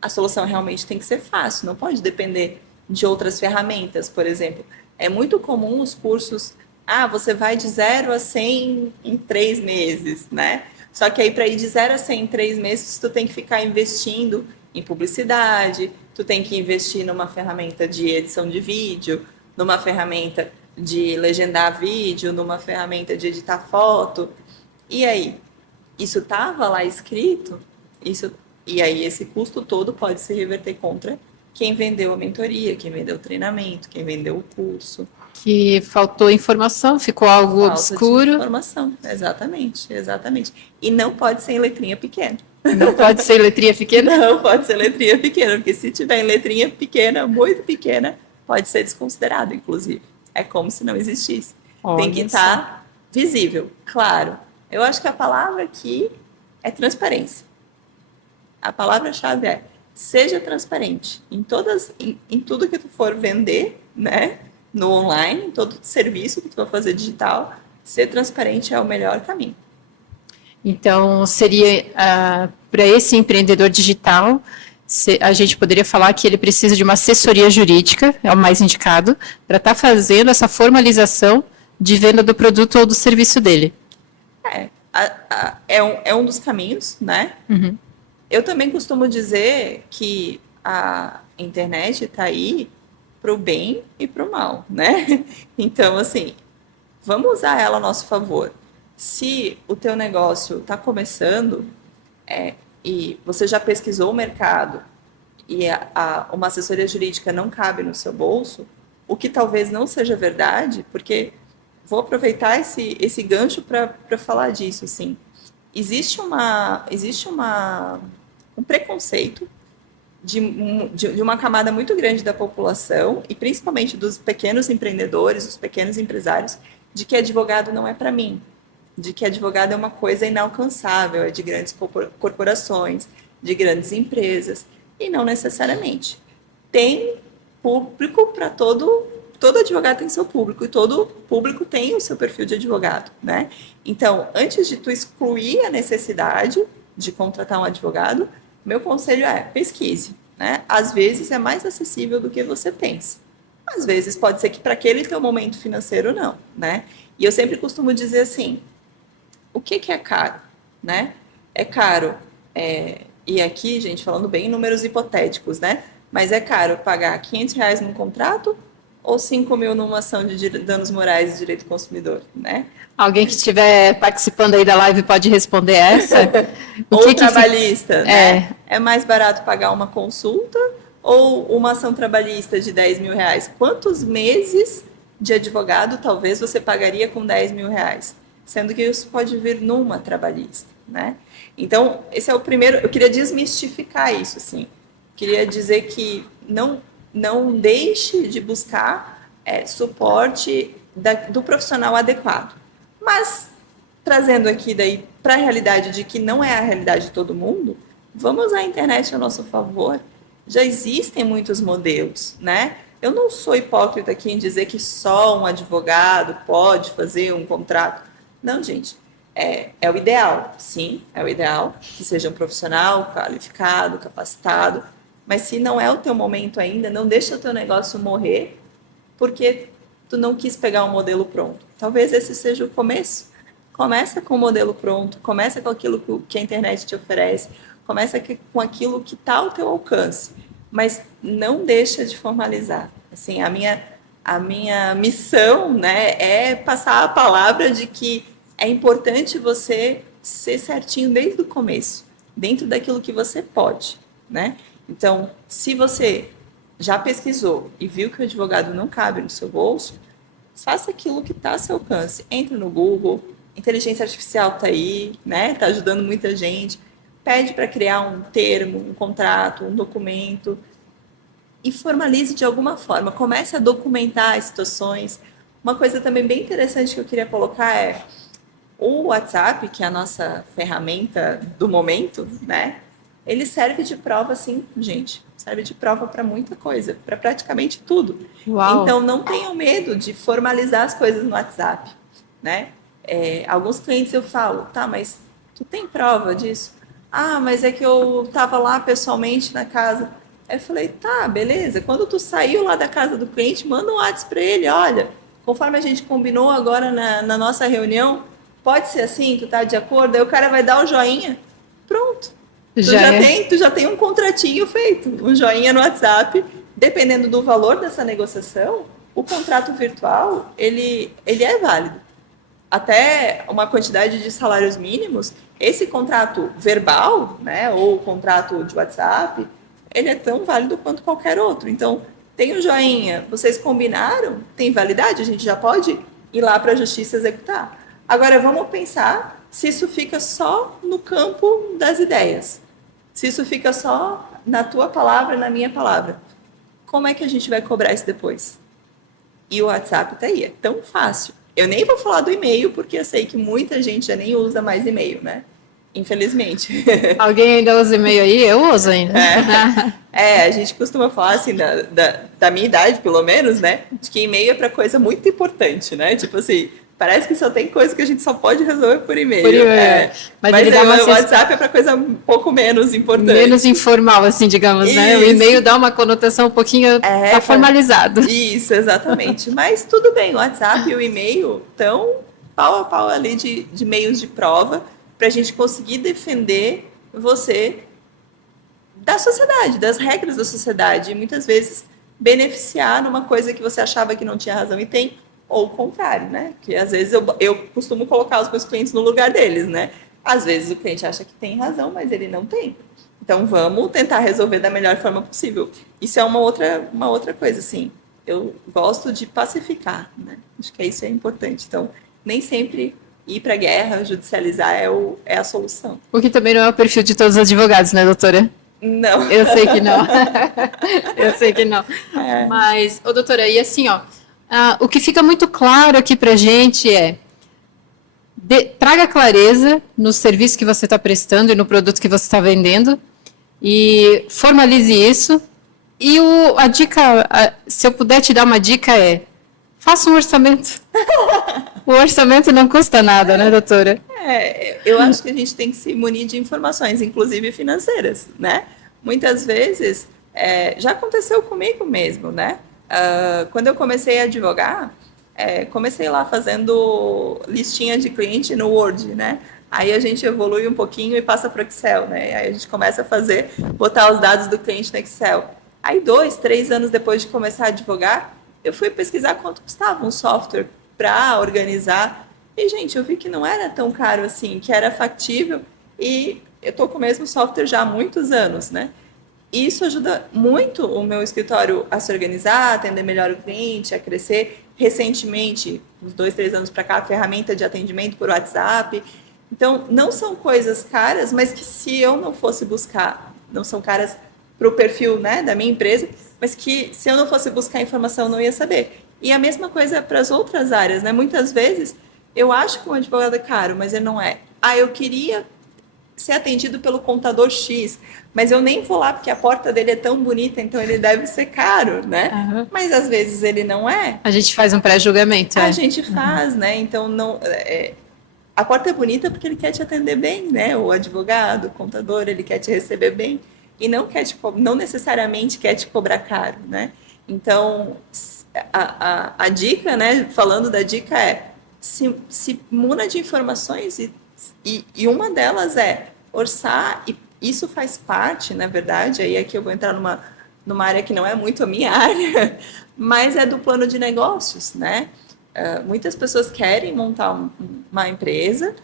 a solução realmente tem que ser fácil, não pode depender de outras ferramentas, por exemplo. É muito comum os cursos, você vai de 0 a 100 em 3 meses, né? Só que aí para ir de 0 a 100 em 3 meses, tu tem que ficar investindo em publicidade, tu tem que investir numa ferramenta de edição de vídeo, numa ferramenta de legendar vídeo, numa ferramenta de editar foto. E aí? Isso estava lá escrito? E aí esse custo todo pode se reverter contra quem vendeu a mentoria, quem vendeu o treinamento, quem vendeu o curso. Que faltou informação, ficou algo Falta obscuro. de informação, exatamente, exatamente. E não pode ser em letrinha pequena. Não pode ser letrinha pequena? Não pode ser letrinha pequena, porque se tiver em letrinha pequena, muito pequena, pode ser desconsiderado, inclusive. É como se não existisse. Tem que estar visível, claro. Eu acho que a palavra aqui é transparência. A palavra-chave é seja transparente em tudo que tu for vender, né? No online, em todo serviço que tu for fazer digital, ser transparente é o melhor caminho. Então, seria para esse empreendedor digital, a gente poderia falar que ele precisa de uma assessoria jurídica, é o mais indicado, para estar fazendo essa formalização de venda do produto ou do serviço dele. É um dos caminhos, né? Uhum. Eu também costumo dizer que a internet está aí para o bem e para o mal, né? Então, assim, vamos usar ela a nosso favor. Se o teu negócio está começando e você já pesquisou o mercado e uma assessoria jurídica não cabe no seu bolso, o que talvez não seja verdade, porque vou aproveitar esse gancho para falar disso, assim. Existe um preconceito de uma camada muito grande da população, e principalmente dos pequenos empreendedores, dos pequenos empresários, de que advogado não é para mim, de que advogado é uma coisa inalcançável, é de grandes corporações, de grandes empresas, e não necessariamente. Tem público para todo advogado tem seu público, e todo público tem o seu perfil de advogado, né? Então, antes de tu excluir a necessidade de contratar um advogado, meu conselho é pesquise, né? Às vezes é mais acessível do que você pensa. Às vezes pode ser que para aquele teu momento financeiro não, né? E eu sempre costumo dizer assim, o que é caro, né? É caro, e aqui, gente, falando bem em números hipotéticos, né? Mas é caro pagar R$500 num contrato ou 5 mil numa ação de danos morais e direito do consumidor, né? Alguém que estiver participando aí da live pode responder essa? Ou trabalhista, né? É mais barato pagar uma consulta ou uma ação trabalhista de R$10.000? Quantos meses de advogado talvez você pagaria com R$10.000? Sendo que isso pode vir numa trabalhista, né? Então, esse é o primeiro... Eu queria desmistificar isso, assim. Queria dizer que não deixe de buscar suporte do profissional adequado. Mas, trazendo aqui daí para a realidade de que não é a realidade de todo mundo, vamos usar a internet a nosso favor. Já existem muitos modelos, né? Eu não sou hipócrita aqui em dizer que só um advogado pode fazer um contrato. Não, gente. É o ideal, sim, é o ideal que seja um profissional qualificado, capacitado, mas se não é o teu momento ainda, não deixa o teu negócio morrer porque tu não quis pegar um modelo pronto. Talvez esse seja o começo. Começa com o modelo pronto, começa com aquilo que a internet te oferece, começa com aquilo que está ao teu alcance, mas não deixa de formalizar. Assim, a minha missão, né, é passar a palavra de que é importante você ser certinho desde o começo, dentro daquilo que você pode, né? Então, se você já pesquisou e viu que o advogado não cabe no seu bolso, faça aquilo que está ao seu alcance. Entre no Google, inteligência artificial está aí, né? Está ajudando muita gente. Pede para criar um termo, um contrato, um documento e formalize de alguma forma. Comece a documentar as situações. Uma coisa também bem interessante que eu queria colocar é o WhatsApp, que é a nossa ferramenta do momento, né? Ele serve de prova, sim, gente. Serve de prova para muita coisa, para praticamente tudo. Uau. Então, não tenham medo de formalizar as coisas no WhatsApp, né? Alguns clientes eu falo, tá, mas tu tem prova disso? Ah, mas é que eu estava lá pessoalmente na casa. Aí eu falei, tá, beleza. Quando tu saiu lá da casa do cliente, manda um WhatsApp para ele, olha, conforme a gente combinou agora na nossa reunião, pode ser assim, tu tá de acordo? Aí o cara vai dar o joinha, pronto. Tu já tem um contratinho feito, um joinha no WhatsApp. Dependendo do valor dessa negociação, o contrato virtual, ele é válido. Até uma quantidade de salários mínimos, esse contrato verbal, né, ou contrato de WhatsApp, ele é tão válido quanto qualquer outro. Então, tem o joinha, vocês combinaram, tem validade, a gente já pode ir lá para a justiça executar. Agora, vamos pensar se isso fica só no campo das ideias. Se isso fica só na tua palavra, na minha palavra. Como é que a gente vai cobrar isso depois? E o WhatsApp tá aí, é tão fácil. Eu nem vou falar do e-mail, porque eu sei que muita gente já nem usa mais e-mail, né? Infelizmente. Alguém ainda usa e-mail aí? Eu uso ainda. A gente costuma falar assim, da minha idade, pelo menos, né? De que e-mail é para coisa muito importante, né? Tipo assim, parece que só tem coisa que a gente só pode resolver por e-mail. Por e-mail. Mas ele dá o WhatsApp é para coisa um pouco menos importante. Menos informal, assim, digamos, isso. Né? O e-mail dá uma conotação um pouquinho tá formalizado. Isso, exatamente. Mas tudo bem, o WhatsApp e o e-mail estão pau a pau ali de meios de prova para a gente conseguir defender você da sociedade, das regras da sociedade, e muitas vezes beneficiar numa coisa que você achava que não tinha razão e tem, ou o contrário, né? Que às vezes eu costumo colocar os meus clientes no lugar deles, né? Às vezes o cliente acha que tem razão, mas ele não tem. Então vamos tentar resolver da melhor forma possível. Isso é uma outra coisa, assim. Eu gosto de pacificar, né? Acho que isso é importante. Então, nem sempre ir para a guerra, judicializar é a solução. O que também não é o perfil de todos os advogados, né, doutora? Não. Eu sei que não. Eu sei que não. Mas, doutora, e assim, o que fica muito claro aqui para a gente é traga clareza no serviço que você está prestando e no produto que você está vendendo e formalize isso. E a dica, se eu puder te dar uma dica faça um orçamento. O orçamento não custa nada, né, doutora? Eu acho que a gente tem que se munir de informações, inclusive financeiras, né? Muitas vezes, já aconteceu comigo mesmo, né? Quando eu comecei a advogar, comecei lá fazendo listinha de cliente no Word, né? Aí a gente evolui um pouquinho e passa para o Excel, né? Aí a gente começa a botar os dados do cliente no Excel. Aí 2, 3 anos depois de começar a advogar, eu fui pesquisar quanto custava um software para organizar. E, gente, eu vi que não era tão caro assim, que era factível. E eu estou com o mesmo software já há muitos anos, né? E isso ajuda muito o meu escritório a se organizar, a atender melhor o cliente, a crescer. Recentemente, uns 2, 3 anos para cá, a ferramenta de atendimento por WhatsApp. Então, não são coisas caras, mas que se eu não fosse buscar, não são caras para o perfil, né, da minha empresa, mas que se eu não fosse buscar informação, eu não ia saber. E a mesma coisa para as outras áreas, né? Muitas vezes, eu acho que um advogado é caro, mas ele não é. Eu queria ser atendido pelo contador X, mas eu nem vou lá porque a porta dele é tão bonita, então ele deve ser caro, né? Uhum. Mas às vezes ele não é. A gente faz um pré-julgamento. A gente faz, né? Então, não... a porta é bonita porque ele quer te atender bem, né? O advogado, o contador, ele quer te receber bem. E não necessariamente quer te cobrar caro, né? Então, a dica, né? Falando da dica se muna de informações e uma delas é orçar, e isso faz parte, na verdade, aí aqui eu vou entrar numa área que não é muito a minha área, mas é do plano de negócios, né? Muitas pessoas querem montar uma empresa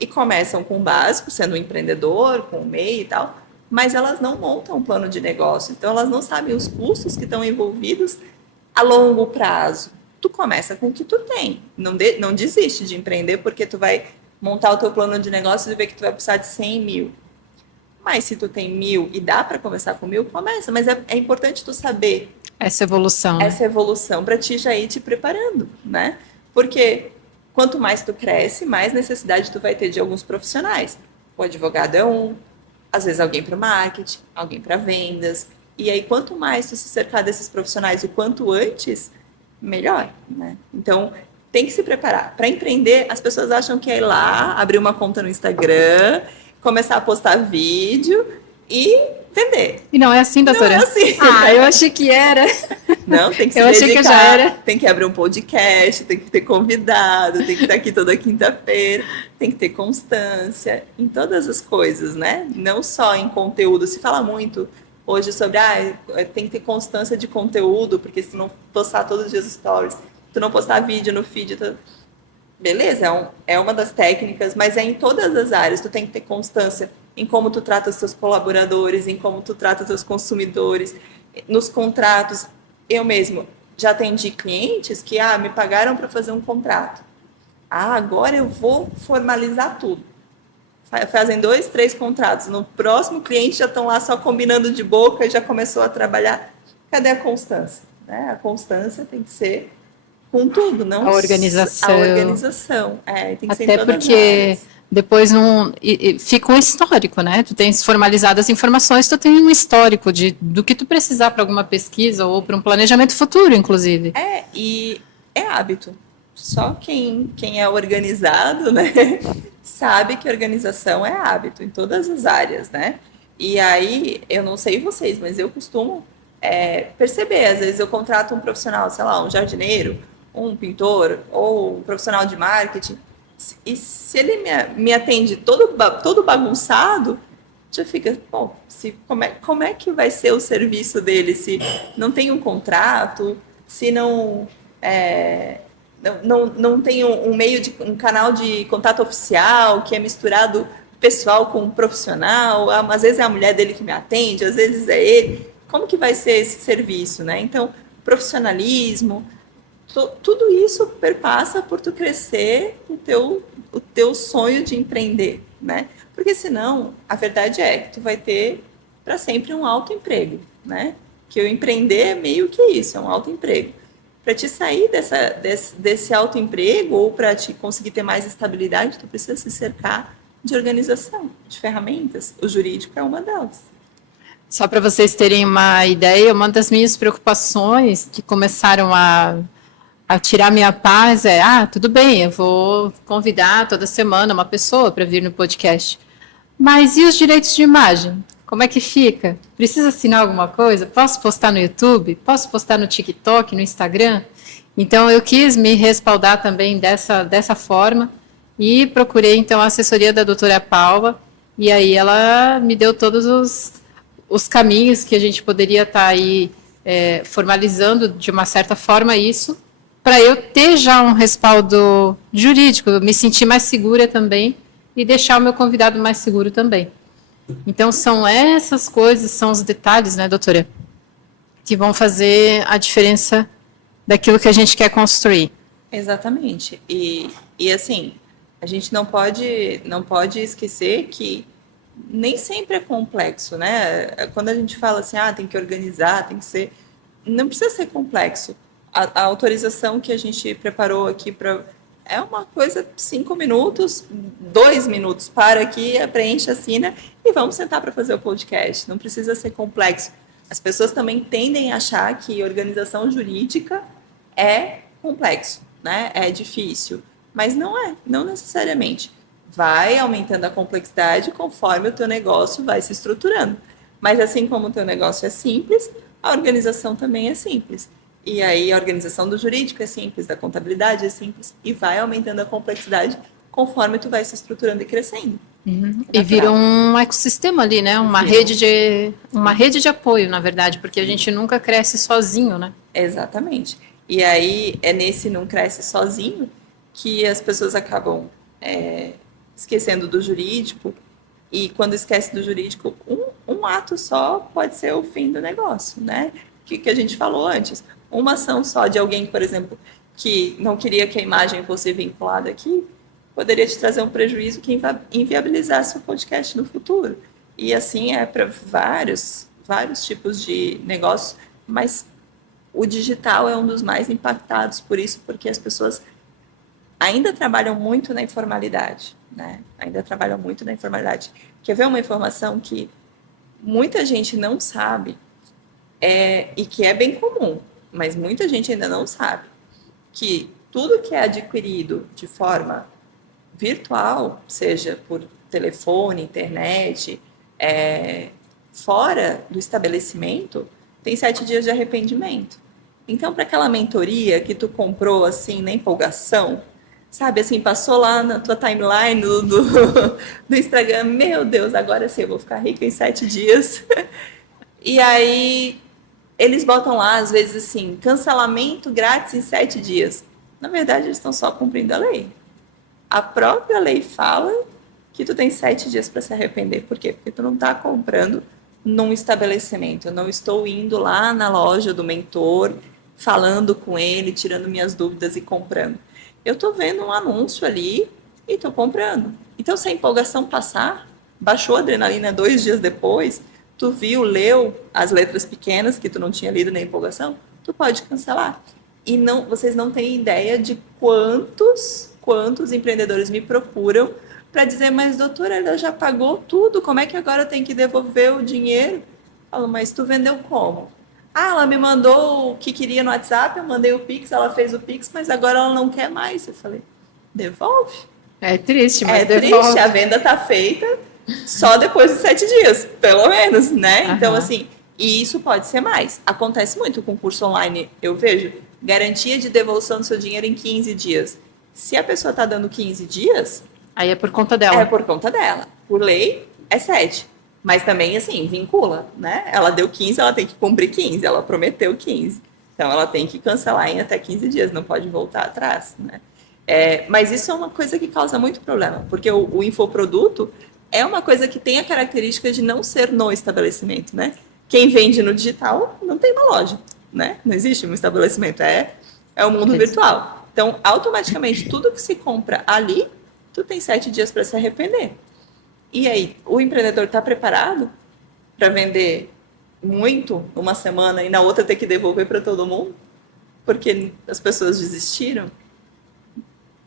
e começam com o básico, sendo um empreendedor, com o MEI e tal, mas elas não montam um plano de negócio, então elas não sabem os custos que estão envolvidos a longo prazo. Tu começa com o que tu tem, não desiste de empreender porque tu vai montar o teu plano de negócio e ver que tu vai precisar de 100 mil. Mas se tu tem 1.000 e dá para começar com 1.000, começa, mas é importante tu saber essa evolução para ti já ir te preparando, né? Porque quanto mais tu cresce, mais necessidade tu vai ter de alguns profissionais. O advogado é às vezes alguém para o marketing, alguém para vendas. E aí, quanto mais tu se cercar desses profissionais o quanto antes, melhor, né? Então, tem que se preparar. Para empreender, as pessoas acham que é ir lá, abrir uma conta no Instagram, começar a postar vídeo e vender. E não é assim, doutora? Não é assim. Eu achei que era. Não, tem que se dedicar. Achei que já era. Tem que abrir um podcast, tem que ter convidado, tem que estar aqui toda quinta-feira, tem que ter constância em todas as coisas, né? Não só em conteúdo. Se fala muito hoje sobre, tem que ter constância de conteúdo, porque se tu não postar todos os dias stories, tu não postar vídeo no feed, beleza, é uma das técnicas, mas é em todas as áreas, tu tem que ter constância em como tu trata os teus colaboradores, em como tu trata os teus consumidores, nos contratos. Eu mesmo já atendi clientes que me pagaram para fazer um contrato. Agora eu vou formalizar tudo. Fazem 2, 3 contratos. No próximo cliente já estão lá só combinando de boca e já começou a trabalhar. Cadê a constância? Né? A constância tem que ser com tudo, não a organização. A organização. Tem que ser em Até todas porque as áreas. depois fica um histórico, né? Tu tens formalizado as informações, tu tem um histórico do que tu precisar para alguma pesquisa ou para um planejamento futuro, inclusive. E é hábito. Só quem é organizado, né, sabe que organização é hábito em todas as áreas, né? E aí, eu não sei vocês, mas eu costumo perceber. Às vezes eu contrato um profissional, sei lá, um jardineiro, um pintor ou um profissional de marketing, e se ele me atende todo bagunçado, já fica, bom, como é que vai ser o serviço dele se não tem um contrato, se não tem um canal de contato oficial que é misturado pessoal com profissional, às vezes é a mulher dele que me atende, às vezes é ele. Como que vai ser esse serviço, né? Então, profissionalismo, tudo isso perpassa por tu crescer o teu sonho de empreender, né? Porque senão, a verdade é que tu vai ter para sempre um autoemprego, né? Que o empreender é meio que isso, é um autoemprego. Para te sair desse autoemprego ou para te conseguir ter mais estabilidade, tu precisa se cercar de organização, de ferramentas. O jurídico é uma delas. Só para vocês terem uma ideia, uma das minhas preocupações que começaram a tirar minha paz tudo bem, eu vou convidar toda semana uma pessoa para vir no podcast. Mas e os direitos de imagem? Como é que fica? Precisa assinar alguma coisa? Posso postar no YouTube? Posso postar no TikTok, no Instagram? Então, eu quis me respaldar também dessa forma e procurei, então, a assessoria da doutora Paula, e aí ela me deu todos os caminhos que a gente poderia estar aí formalizando de uma certa forma isso, para eu ter já um respaldo jurídico, me sentir mais segura também e deixar o meu convidado mais seguro também. Então, são essas coisas, são os detalhes, né, doutora, que vão fazer a diferença daquilo que a gente quer construir. Exatamente. E assim, a gente não pode esquecer que nem sempre é complexo, né? Quando a gente fala assim, tem que organizar, tem que ser... Não precisa ser complexo. A autorização que a gente preparou aqui é uma coisa, 5 minutos, 2 minutos, para aqui, preenche, assina e vamos sentar para fazer o podcast. Não precisa ser complexo. As pessoas também tendem a achar que organização jurídica é complexo, né? É difícil. Mas não necessariamente. Vai aumentando a complexidade conforme o teu negócio vai se estruturando. Mas assim como o teu negócio é simples, a organização também é simples. E aí a organização do jurídico é simples, da contabilidade é simples, e vai aumentando a complexidade conforme tu vai se estruturando e crescendo. E vira um ecossistema ali, né? Uma rede de apoio, na verdade, porque a gente nunca cresce sozinho, né? Exatamente. E aí é nesse não cresce sozinho que as pessoas acabam esquecendo do jurídico, e quando esquece do jurídico, um ato só pode ser o fim do negócio, né? Que a gente falou antes. Uma ação só de alguém, por exemplo, que não queria que a imagem fosse vinculada aqui, poderia te trazer um prejuízo que inviabilizasse o podcast no futuro. E assim é para vários tipos de negócios, mas o digital é um dos mais impactados por isso, porque as pessoas ainda trabalham muito na informalidade, né? Ainda trabalham muito na informalidade. Quer ver uma informação que muita gente não sabe, e que é bem comum, mas muita gente ainda não sabe, que tudo que é adquirido de forma virtual, seja por telefone, internet, fora do estabelecimento, tem 7 dias de arrependimento. Então, para aquela mentoria que tu comprou assim na empolgação, sabe, assim, passou lá na tua timeline do Instagram, meu Deus, agora sim eu vou ficar rica em 7 dias. E aí eles botam lá, às vezes assim, cancelamento grátis em 7 dias. Na verdade, eles estão só cumprindo a lei. A própria lei fala que tu tem 7 dias para se arrepender. Por quê? Porque tu não está comprando num estabelecimento. Eu não estou indo lá na loja do mentor, falando com ele, tirando minhas dúvidas e comprando. Eu estou vendo um anúncio ali e estou comprando. Então, se a empolgação passar, baixou a adrenalina 2 dias depois, tu viu, leu as letras pequenas que tu não tinha lido na empolgação, tu pode cancelar. E não, vocês não têm ideia de quantos empreendedores me procuram para dizer, mas doutora, ela já pagou tudo, como é que agora eu tenho que devolver o dinheiro? Eu falo, mas tu vendeu como? Ah, ela me mandou o que queria no WhatsApp, eu mandei o Pix, ela fez o Pix, mas agora ela não quer mais. Eu falei, devolve. É triste, mas devolve. Triste, a venda tá feita só depois de 7 dias, pelo menos, né? Então, assim, e isso pode ser mais. Acontece muito com curso online, eu vejo, garantia de devolução do seu dinheiro em 15 dias. Se a pessoa tá dando 15 dias... Aí é por conta dela. É por conta dela. Por lei, é 7. Mas também, assim, vincula, né? Ela deu 15, ela tem que cumprir 15. Ela prometeu 15. Então, ela tem que cancelar em até 15 dias. Não pode voltar atrás, né? Mas isso é uma coisa que causa muito problema. Porque o infoproduto é uma coisa que tem a característica de não ser no estabelecimento, né? Quem vende no digital não tem uma loja, né? Não existe um estabelecimento. É o mundo virtual. Então, automaticamente, tudo que se compra ali, tu tem 7 dias para se arrepender. E aí, o empreendedor está preparado para vender muito uma semana e na outra ter que devolver para todo mundo? Porque as pessoas desistiram?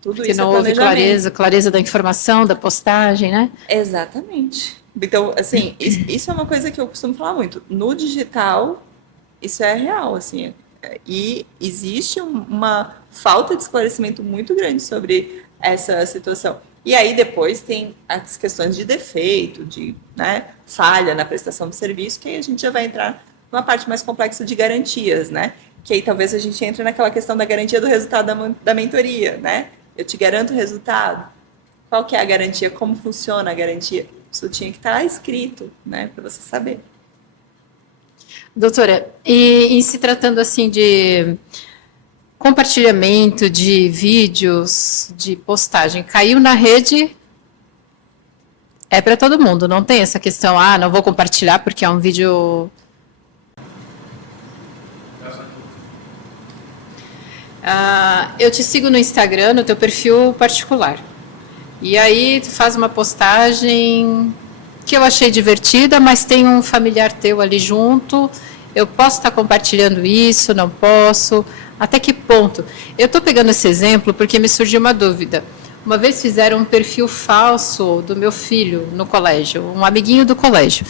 Tudo isso não houve clareza da informação, da postagem, né? Exatamente. Então, assim, isso é uma coisa que eu costumo falar muito. No digital, isso é real, assim. E existe uma falta de esclarecimento muito grande sobre essa situação. E aí depois tem as questões de defeito, de falha na prestação do serviço, que aí a gente já vai entrar numa parte mais complexa de garantias, né? Que aí talvez a gente entre naquela questão da garantia do resultado da mentoria, né? Eu te garanto o resultado. Qual que é a garantia? Como funciona a garantia? Isso tinha que estar escrito, né? Para você saber. Doutora, e em se tratando assim de compartilhamento de vídeos, de postagem, caiu na rede, é para todo mundo, não tem essa questão, não vou compartilhar porque é um vídeo... eu te sigo no Instagram, no teu perfil particular, e aí tu faz uma postagem que eu achei divertida, mas tem um familiar teu ali junto, eu posso estar compartilhando isso, não posso... Até que ponto? Eu estou pegando esse exemplo porque me surgiu uma dúvida. Uma vez fizeram um perfil falso do meu filho no colégio, um amiguinho do colégio.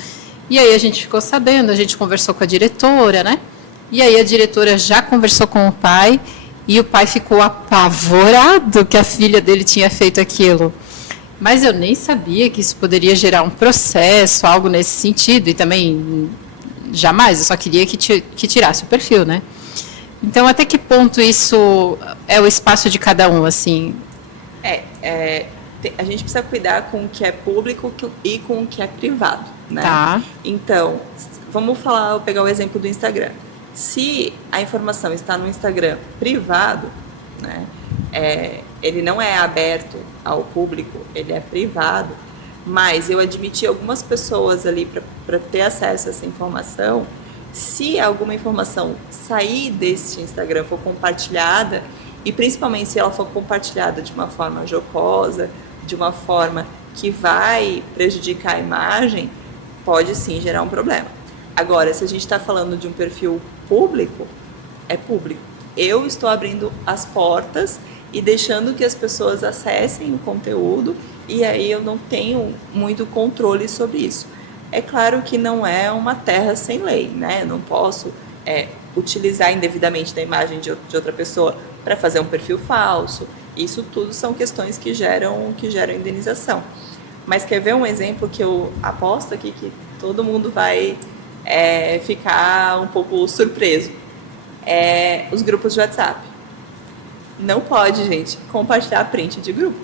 E aí a gente ficou sabendo, a gente conversou com a diretora, né? E aí a diretora já conversou com o pai e o pai ficou apavorado que a filha dele tinha feito aquilo. Mas eu nem sabia que isso poderia gerar um processo, algo nesse sentido. E também, jamais, eu só queria que tirasse o perfil, né? Então, até que ponto isso é o espaço de cada um, assim? A gente precisa cuidar com o que é público e com o que é privado, né? Tá. Então, vamos pegar o exemplo do Instagram. Se a informação está no Instagram privado, né, ele não é aberto ao público, ele é privado, mas eu admiti algumas pessoas ali para ter acesso a essa informação. Se alguma informação sair desse Instagram, for compartilhada, e principalmente se ela for compartilhada de uma forma jocosa, de uma forma que vai prejudicar a imagem, pode sim gerar um problema. Agora, se a gente está falando de um perfil público, é público. Eu estou abrindo as portas e deixando que as pessoas acessem o conteúdo, e aí eu não tenho muito controle sobre isso. É claro que não é uma terra sem lei, né? Eu não posso utilizar indevidamente da imagem de outra pessoa para fazer um perfil falso. Isso tudo são questões que geram indenização. Mas quer ver um exemplo que eu aposto aqui que todo mundo vai ficar um pouco surpreso? Os grupos de WhatsApp. Não pode, gente, compartilhar print de grupo.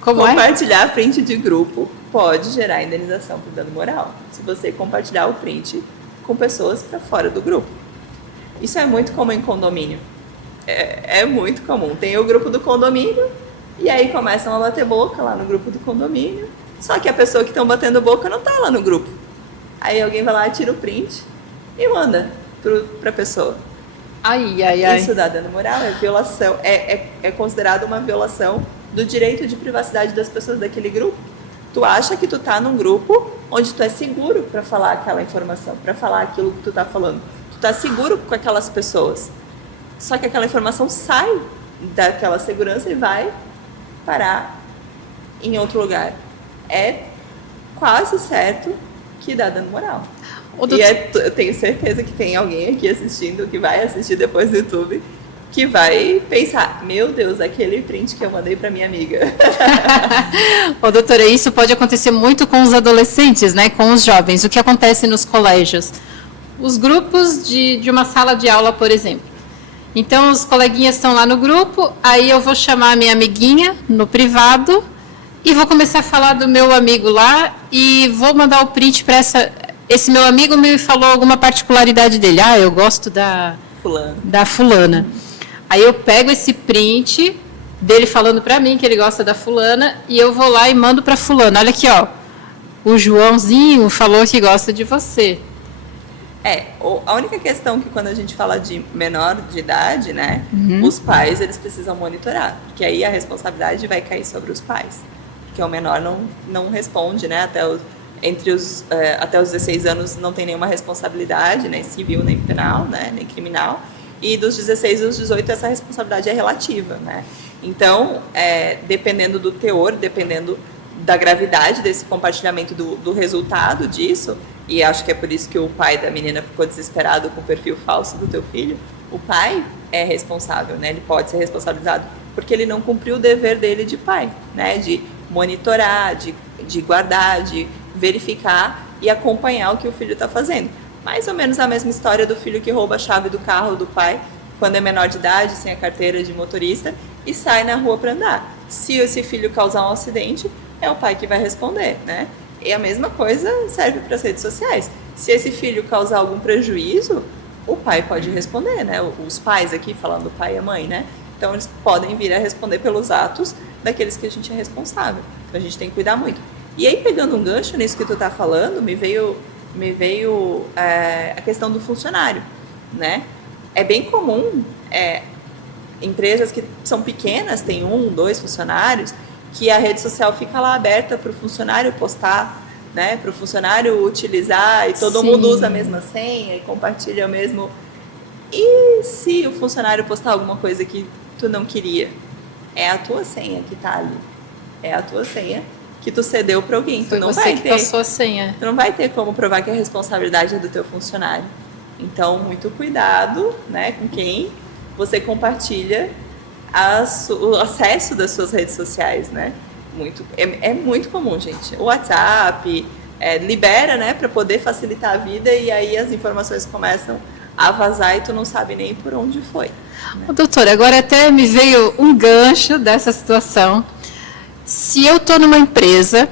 Compartilhar print de grupo pode gerar indenização por dano moral, se você compartilhar o print com pessoas para fora do grupo. Isso é muito comum em condomínio. É muito comum. Tem o grupo do condomínio E aí começam a bater boca lá no grupo do condomínio, só que a pessoa que estão batendo boca não tá lá no grupo. Aí alguém vai lá, tira o print e manda para a pessoa. Ai, ai, ai. Isso dá dano moral, é violação, é considerado uma violação do direito de privacidade das pessoas daquele grupo. Tu acha que tu tá num grupo onde tu é seguro para falar aquela informação, para falar aquilo que tu tá falando. Tu tá seguro com aquelas pessoas. Só que aquela informação sai daquela segurança e vai parar em outro lugar. É quase certo que dá dano moral. Eu tenho certeza que tem alguém aqui assistindo, que vai assistir depois do YouTube, que vai pensar, meu Deus, aquele print que eu mandei para minha amiga. Ô, doutora, isso pode acontecer muito com os adolescentes, né, com os jovens. O que acontece nos colégios? Os grupos de uma sala de aula, por exemplo. Então, os coleguinhas estão lá no grupo, aí eu vou chamar a minha amiguinha no privado e vou começar a falar do meu amigo lá e vou mandar o print para esse meu amigo me falou alguma particularidade dele. Ah, eu gosto da fulana. Aí eu pego esse print dele falando para mim que ele gosta da fulana e eu vou lá e mando para fulana. Olha aqui, ó. O Joãozinho falou que gosta de você. A única questão que quando a gente fala de menor de idade, né, os pais, eles precisam monitorar, porque aí a responsabilidade vai cair sobre os pais, porque o menor não responde, né, até os 16 anos não tem nenhuma responsabilidade, nem civil, nem penal, né, nem criminal, e dos 16 aos 18 essa responsabilidade é relativa, né, então, dependendo do teor, dependendo da gravidade desse compartilhamento do resultado disso, e acho que é por isso que o pai da menina ficou desesperado com o perfil falso do teu filho, o pai é responsável, né? Ele pode ser responsabilizado porque ele não cumpriu o dever dele de pai, né? De monitorar, de guardar, de verificar e acompanhar o que o filho está fazendo. Mais ou menos a mesma história do filho que rouba a chave do carro do pai quando é menor de idade, sem a carteira de motorista, e sai na rua para andar. Se esse filho causar um acidente, é o pai que vai responder, né? E a mesma coisa serve para as redes sociais. Se esse filho causar algum prejuízo, o pai pode responder, né? Os pais aqui, falando do pai e a mãe, né? Então, eles podem vir a responder pelos atos daqueles que a gente é responsável. Então, a gente tem que cuidar muito. E aí, pegando um gancho nisso que tu tá falando, me veio a questão do funcionário, né? É bem comum, empresas que são pequenas, tem 1, 2 funcionários, que a rede social fica lá aberta para o funcionário postar, né, para o funcionário utilizar, e todo mundo usa a mesma senha e compartilha o mesmo. E se o funcionário postar alguma coisa que tu não queria? É a tua senha que está ali. É a tua senha que tu cedeu para alguém. Foi você que passou a senha. Tu não vai ter como provar que a responsabilidade é do teu funcionário. Então, muito cuidado, né, com quem você compartilha o acesso das suas redes sociais, né? É muito comum, gente. O WhatsApp libera, né, para poder facilitar a vida, e aí as informações começam a vazar e tu não sabe nem por onde foi. Né? Doutora, agora até me veio um gancho dessa situação. Se eu estou numa empresa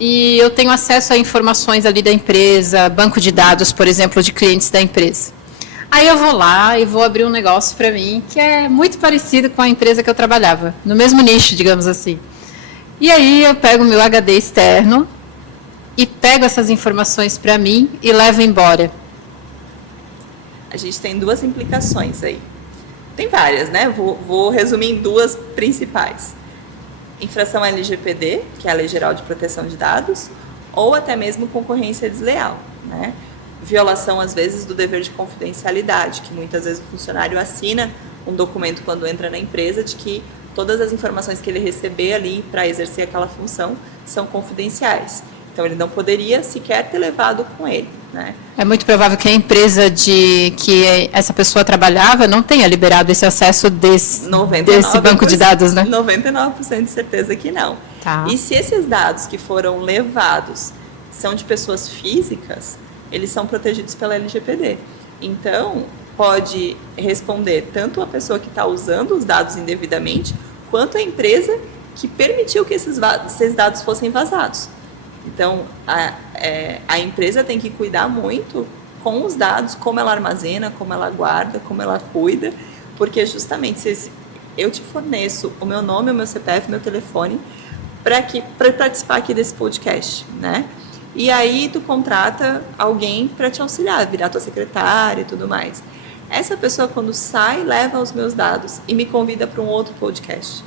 e eu tenho acesso a informações ali da empresa, banco de dados, por exemplo, de clientes da empresa. Aí eu vou lá e vou abrir um negócio para mim que é muito parecido com a empresa que eu trabalhava, no mesmo nicho, digamos assim. E aí eu pego o meu HD externo e pego essas informações para mim e levo embora. A gente tem 2 implicações aí. Tem várias, né? Vou resumir em 2 principais. Infração LGPD, que é a Lei Geral de Proteção de Dados, ou até mesmo concorrência desleal, né? Violação, às vezes, do dever de confidencialidade, que muitas vezes o funcionário assina um documento quando entra na empresa de que todas as informações que ele receber ali para exercer aquela função são confidenciais. Então, ele não poderia sequer ter levado com ele, né? É muito provável que a empresa que essa pessoa trabalhava não tenha liberado esse acesso desse banco de dados, né? 99% de certeza que não. Tá. E se esses dados que foram levados são de pessoas físicas, eles são protegidos pela LGPD. Então, pode responder tanto a pessoa que está usando os dados indevidamente, quanto a empresa que permitiu que esses dados fossem vazados. Então, a empresa tem que cuidar muito com os dados, como ela armazena, como ela guarda, como ela cuida, porque justamente eu te forneço o meu nome, o meu CPF, o meu telefone para participar aqui desse podcast, né? E aí tu contrata alguém para te auxiliar, virar tua secretária e tudo mais. Essa pessoa, quando sai, leva os meus dados e me convida para um outro podcast.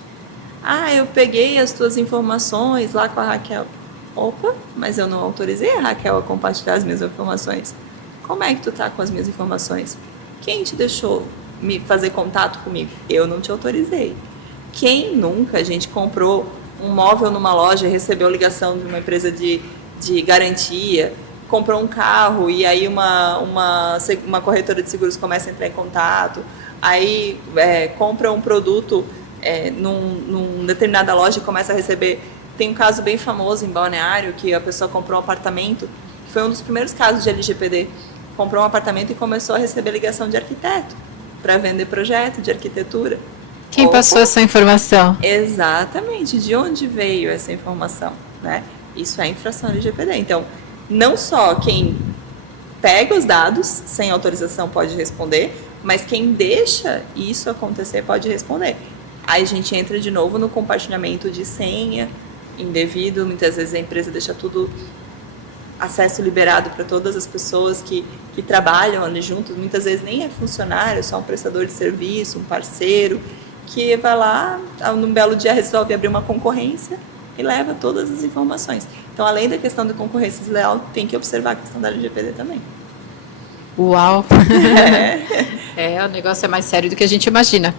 Ah, eu peguei as tuas informações lá com a Raquel. Opa, mas eu não autorizei a Raquel a compartilhar as minhas informações. Como é que tu tá com as minhas informações? Quem te deixou me fazer contato comigo? Eu não te autorizei. Quem nunca, a gente comprou um móvel numa loja e recebeu ligação de uma empresa de garantia, comprou um carro e aí uma corretora de seguros começa a entrar em contato, aí compra um produto numa determinada loja e começa a receber. Tem um caso bem famoso em Balneário, que a pessoa comprou um apartamento, que foi um dos primeiros casos de LGPD, comprou um apartamento e começou a receber ligação de arquiteto para vender projeto de arquitetura. Quem passou essa informação? Exatamente, de onde veio essa informação, né? Isso é infração LGPD. Então, não só quem pega os dados sem autorização pode responder, mas quem deixa isso acontecer pode responder. Aí a gente entra de novo no compartilhamento de senha indevido, muitas vezes a empresa deixa tudo acesso liberado para todas as pessoas que trabalham ali juntos, muitas vezes nem é funcionário, é só um prestador de serviço, um parceiro, que vai lá, num belo dia resolve abrir uma concorrência e leva todas as informações. Então, além da questão da concorrência desleal, tem que observar a questão da LGPD também. Uau! O negócio é mais sério do que a gente imagina.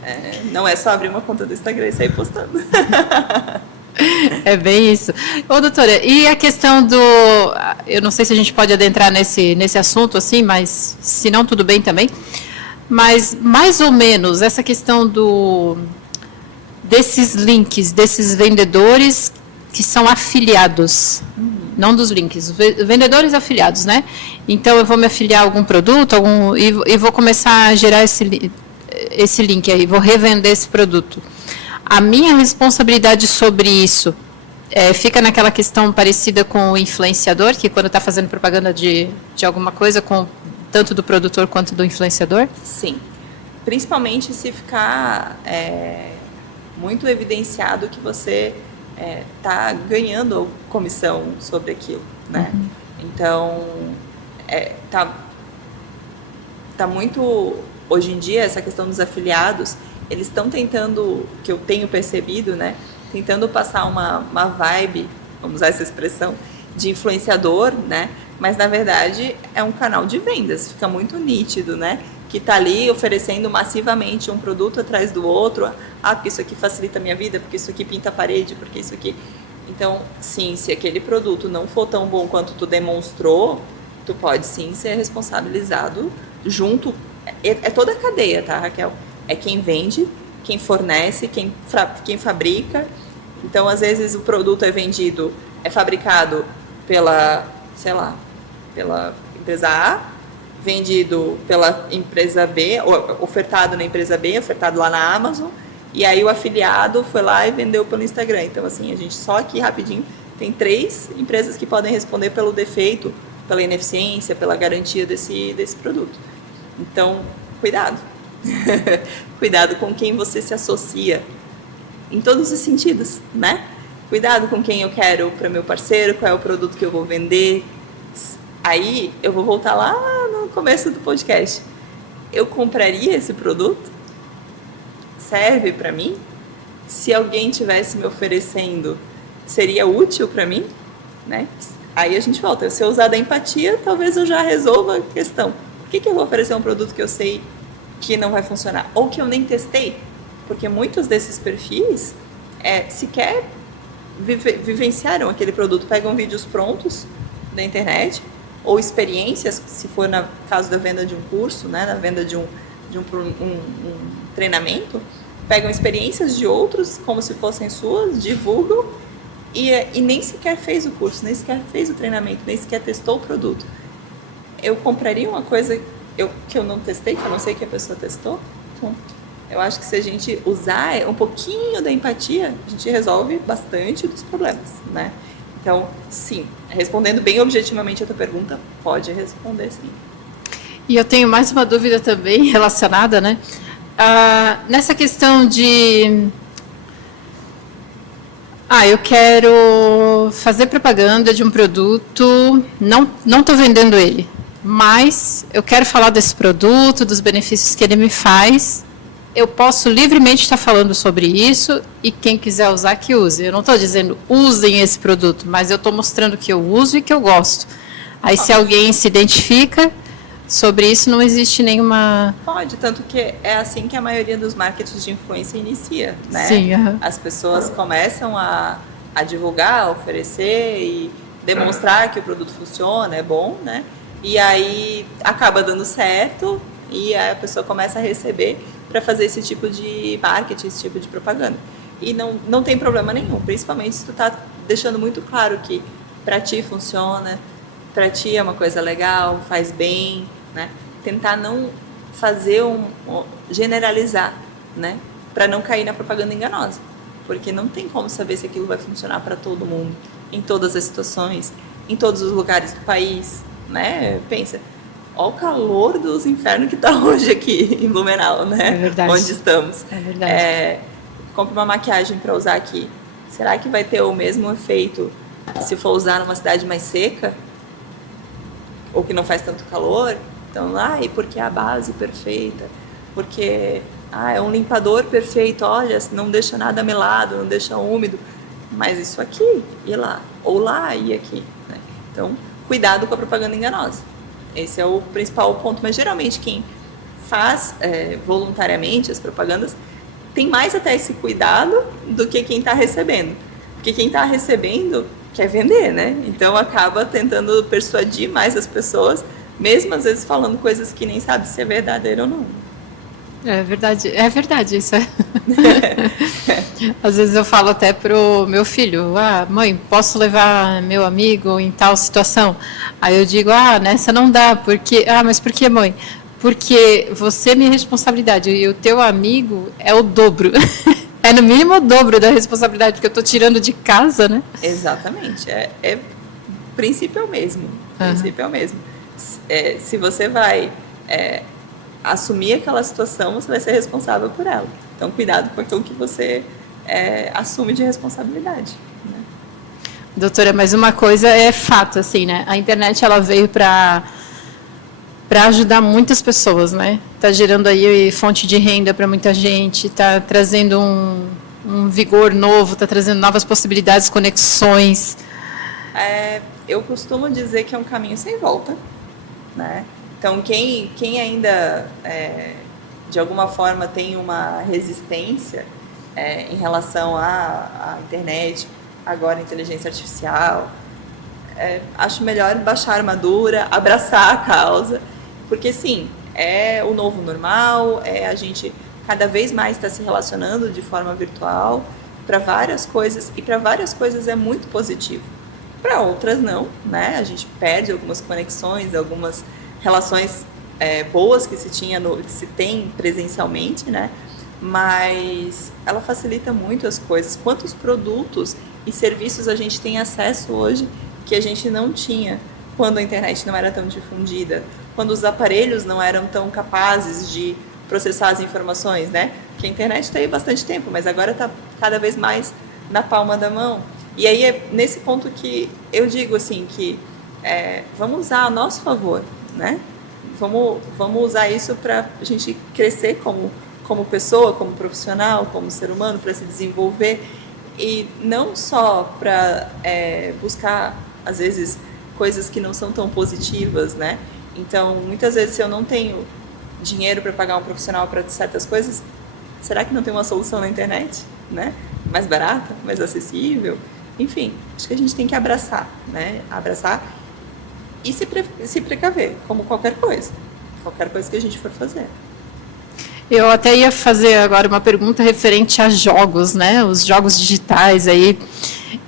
Não é só abrir uma conta do Instagram e sair postando. É bem isso. Ô, doutora, e a questão do... Eu não sei se a gente pode adentrar nesse assunto, assim, mas se não, tudo bem também. Mas, mais ou menos, essa questão desses links, desses vendedores que são afiliados, não dos links, vendedores afiliados, né? Então, eu vou me afiliar a algum produto e vou começar a gerar esse link aí, vou revender esse produto. A minha responsabilidade sobre isso fica naquela questão parecida com o influenciador, que quando está fazendo propaganda de alguma coisa, com tanto do produtor quanto do influenciador? Sim. Principalmente se ficar muito evidenciado que você está ganhando comissão sobre aquilo, né? Uhum. Então, tá muito... Hoje em dia, essa questão dos afiliados, eles estão tentando, que eu tenho percebido, né? Tentando passar uma vibe, vamos usar essa expressão, de influenciador, né? Mas, na verdade, é um canal de vendas. Fica muito nítido, né? Que está ali oferecendo massivamente um produto atrás do outro. Ah, porque isso aqui facilita a minha vida, porque isso aqui pinta a parede, porque isso aqui... Então, sim, se aquele produto não for tão bom quanto tu demonstrou, tu pode, sim, ser responsabilizado junto... É toda a cadeia, tá, Raquel? É quem vende, quem fornece, quem fabrica. Então, às vezes, o produto é fabricado pela empresa A, vendido pela empresa B, ofertado na empresa B, ofertado lá na Amazon, e aí o afiliado foi lá e vendeu pelo Instagram. Então, assim, a gente só aqui rapidinho tem 3 empresas que podem responder pelo defeito, pela ineficiência, pela garantia desse produto. Então, cuidado. Cuidado com quem você se associa em todos os sentidos, né? Cuidado com quem eu quero para meu parceiro, qual é o produto que eu vou vender. Aí eu vou voltar lá no começo do podcast. Eu compraria esse produto? Serve para mim? Se alguém tivesse me oferecendo, seria útil para mim? Né? Aí a gente volta. Se eu usar da empatia, talvez eu já resolva a questão. Por que eu vou oferecer um produto que eu sei que não vai funcionar? Ou que eu nem testei? Porque muitos desses perfis sequer vivenciaram aquele produto. Pegam vídeos prontos da internet ou experiências, se for no caso da venda de um curso, né, na venda de um treinamento, pegam experiências de outros como se fossem suas, divulgam e nem sequer fez o curso, nem sequer fez o treinamento, nem sequer testou o produto. Eu compraria uma coisa que eu não testei, que eu não sei que a pessoa testou? Eu acho que se a gente usar um pouquinho da empatia, a gente resolve bastante dos problemas, né? Então, sim, respondendo bem objetivamente a tua pergunta, pode responder sim. E eu tenho mais uma dúvida também relacionada, né? Nessa questão de... eu quero fazer propaganda de um produto, não estou vendendo ele, mas eu quero falar desse produto, dos benefícios que ele me faz. Eu posso livremente estar falando sobre isso e quem quiser usar, que use. Eu não estou dizendo usem esse produto, mas eu estou mostrando que eu uso e que eu gosto. Aí, se alguém se identifica sobre isso, não existe nenhuma... Pode, tanto que é assim que a maioria dos marketings de influência inicia, né? Sim. As pessoas começam a divulgar, a oferecer e demonstrar que o produto funciona, é bom, né? E aí acaba dando certo e aí a pessoa começa a receber para fazer esse tipo de marketing, esse tipo de propaganda. E não tem problema nenhum, principalmente se tu tá deixando muito claro que para ti funciona, para ti é uma coisa legal, faz bem, né? Tentar não fazer generalizar, né? Para não cair na propaganda enganosa, porque não tem como saber se aquilo vai funcionar para todo mundo, em todas as situações, em todos os lugares do país, né? Pensa, olha o calor dos infernos que está hoje aqui em Blumenau, né? É verdade. Onde estamos. É verdade. Compre uma maquiagem para usar aqui. Será que vai ter o mesmo efeito se for usar numa cidade mais seca? Ou que não faz tanto calor? Então, e porque é a base perfeita? Porque é um limpador perfeito, olha, não deixa nada melado, não deixa úmido. Mas isso aqui e lá, ou lá e aqui, né? Então, cuidado com a propaganda enganosa. Esse é o principal ponto. Mas geralmente quem faz voluntariamente as propagandas tem mais até esse cuidado do que quem está recebendo. Porque quem está recebendo quer vender, né? Então acaba tentando persuadir mais as pessoas, mesmo às vezes falando coisas que nem sabe se é verdadeiro ou não. É verdade isso. Às vezes eu falo até pro meu filho, mãe, posso levar meu amigo em tal situação? Aí eu digo, nessa não dá, porque... mas por que, mãe? Porque você é minha responsabilidade e o teu amigo é o dobro. É no mínimo o dobro da responsabilidade que eu estou tirando de casa, né? Exatamente. O princípio é o mesmo. Princípio é o mesmo. Se você vai assumir aquela situação, você vai ser responsável por ela. Então, cuidado com aquilo que você assume de responsabilidade. Né? Doutora, mas uma coisa é fato, assim, né? A internet, ela veio para ajudar muitas pessoas, né? Está gerando aí fonte de renda para muita gente, está trazendo um vigor novo, está trazendo novas possibilidades, conexões. Eu costumo dizer que é um caminho sem volta, né? Então, quem ainda, de alguma forma, tem uma resistência em relação à internet, agora a inteligência artificial, acho melhor baixar a armadura, abraçar a causa, porque, sim, é o novo normal, a gente cada vez mais está se relacionando de forma virtual para várias coisas, e para várias coisas é muito positivo. Para outras, não, né? A gente perde algumas conexões, algumas relações boas que se tem presencialmente, né? Mas ela facilita muito as coisas. Quantos produtos e serviços a gente tem acesso hoje que a gente não tinha quando a internet não era tão difundida, quando os aparelhos não eram tão capazes de processar as informações, né? Porque a internet está aí há bastante tempo, mas agora está cada vez mais na palma da mão. E aí é nesse ponto que eu digo assim, que vamos usar a nosso favor, né? Vamos usar isso para a gente crescer como pessoa, como profissional, como ser humano, para se desenvolver, e não só para buscar, às vezes, coisas que não são tão positivas, né? Então, muitas vezes, se eu não tenho dinheiro para pagar um profissional para certas coisas, será que não tem uma solução na internet, né? Mais barata, mais acessível? Enfim, acho que a gente tem que abraçar, né? Abraçar e se precaver, como qualquer coisa que a gente for fazer. Eu até ia fazer agora uma pergunta referente a jogos, né? Os jogos digitais aí.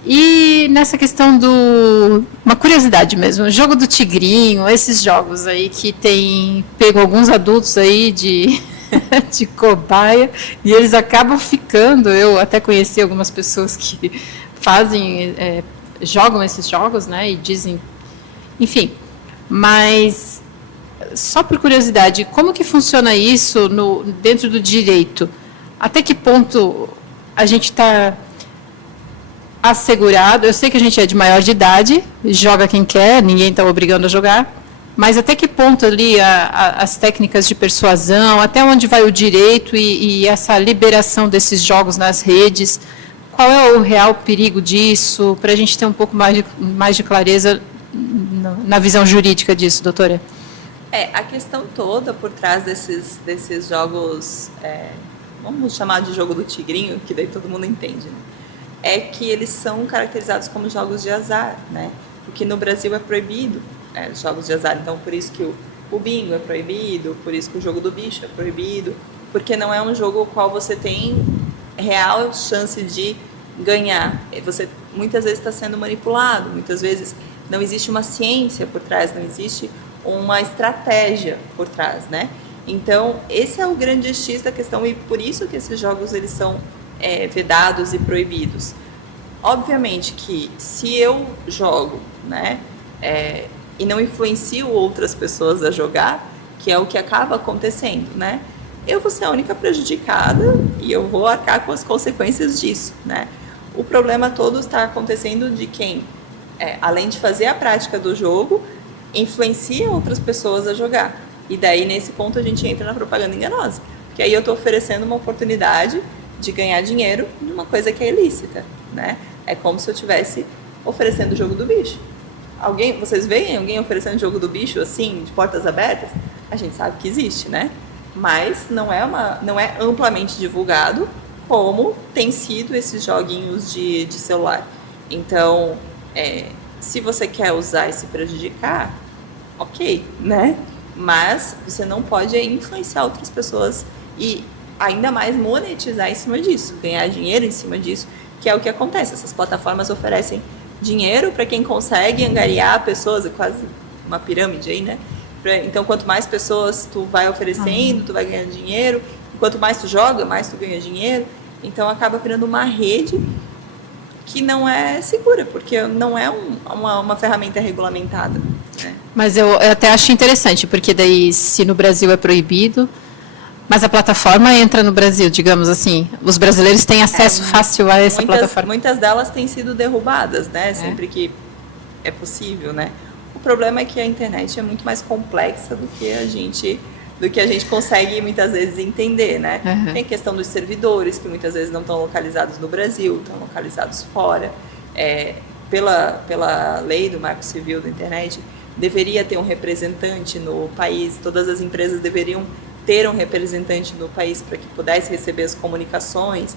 E nessa questão uma curiosidade mesmo, o jogo do tigrinho, esses jogos aí que tem pego alguns adultos aí de cobaia, e eles acabam ficando, eu até conheci algumas pessoas que jogam esses jogos, né? E dizem, enfim, mas só por curiosidade, como que funciona isso dentro do direito? Até que ponto a gente está assegurado? Eu sei que a gente é de maior de idade, joga quem quer, ninguém está obrigando a jogar, mas até que ponto ali as técnicas de persuasão, até onde vai o direito e essa liberação desses jogos nas redes? Qual é o real perigo disso, para a gente ter um pouco mais de clareza na visão jurídica disso, doutora? A questão toda por trás desses jogos, vamos chamar de jogo do tigrinho, que daí todo mundo entende, né? É que eles são caracterizados como jogos de azar, né? Porque no Brasil é proibido jogos de azar, então por isso que o bingo é proibido, por isso que o jogo do bicho é proibido, porque não é um jogo ao qual você tem real chance de ganhar. Você muitas vezes está sendo manipulado, muitas vezes não existe uma ciência por trás, não existe uma estratégia por trás, né? Então, esse é o grande X da questão e por isso que esses jogos eles são vedados e proibidos. Obviamente que se eu jogo, né, e não influencio outras pessoas a jogar, que é o que acaba acontecendo, né? Eu vou ser a única prejudicada e eu vou arcar com as consequências disso, né? O problema todo está acontecendo de quem, além de fazer a prática do jogo, influencia outras pessoas a jogar. E daí, nesse ponto, a gente entra na propaganda enganosa. Porque aí eu estou oferecendo uma oportunidade de ganhar dinheiro de uma coisa que é ilícita, né? É como se eu estivesse oferecendo o jogo do bicho. Vocês veem alguém oferecendo o jogo do bicho assim, de portas abertas? A gente sabe que existe, né? Mas não é amplamente divulgado como tem sido esses joguinhos de celular. Então, se você quer usar e se prejudicar, ok, né? Mas você não pode influenciar outras pessoas e ainda mais monetizar em cima disso, ganhar dinheiro em cima disso, que é o que acontece. Essas plataformas oferecem dinheiro para quem consegue angariar pessoas, é quase uma pirâmide aí, né? Então, quanto mais pessoas tu vai oferecendo, tu vai ganhando dinheiro, e quanto mais tu joga, mais tu ganha dinheiro. Então, acaba virando uma rede que não é segura, porque não é uma ferramenta regulamentada, né? Mas eu até acho interessante, porque daí, se no Brasil é proibido, mas a plataforma entra no Brasil, digamos assim, os brasileiros têm acesso fácil a essa plataforma. Muitas delas têm sido derrubadas, né? Sempre que é possível, né? O problema é que a internet é muito mais complexa do que a gente consegue muitas vezes entender, né? Uhum. Tem a questão dos servidores, que muitas vezes não estão localizados no Brasil, estão localizados fora. Pela lei do Marco Civil da internet, deveria ter um representante no país, todas as empresas deveriam ter um representante no país para que pudesse receber as comunicações,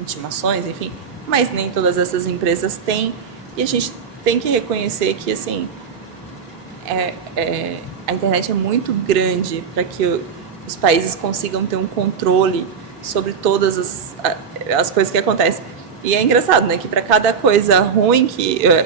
intimações, enfim, mas nem todas essas empresas têm, e a gente tem que reconhecer que, assim, a internet é muito grande para que os países consigam ter um controle sobre todas as coisas que acontecem. E é engraçado, né, que para cada coisa ruim,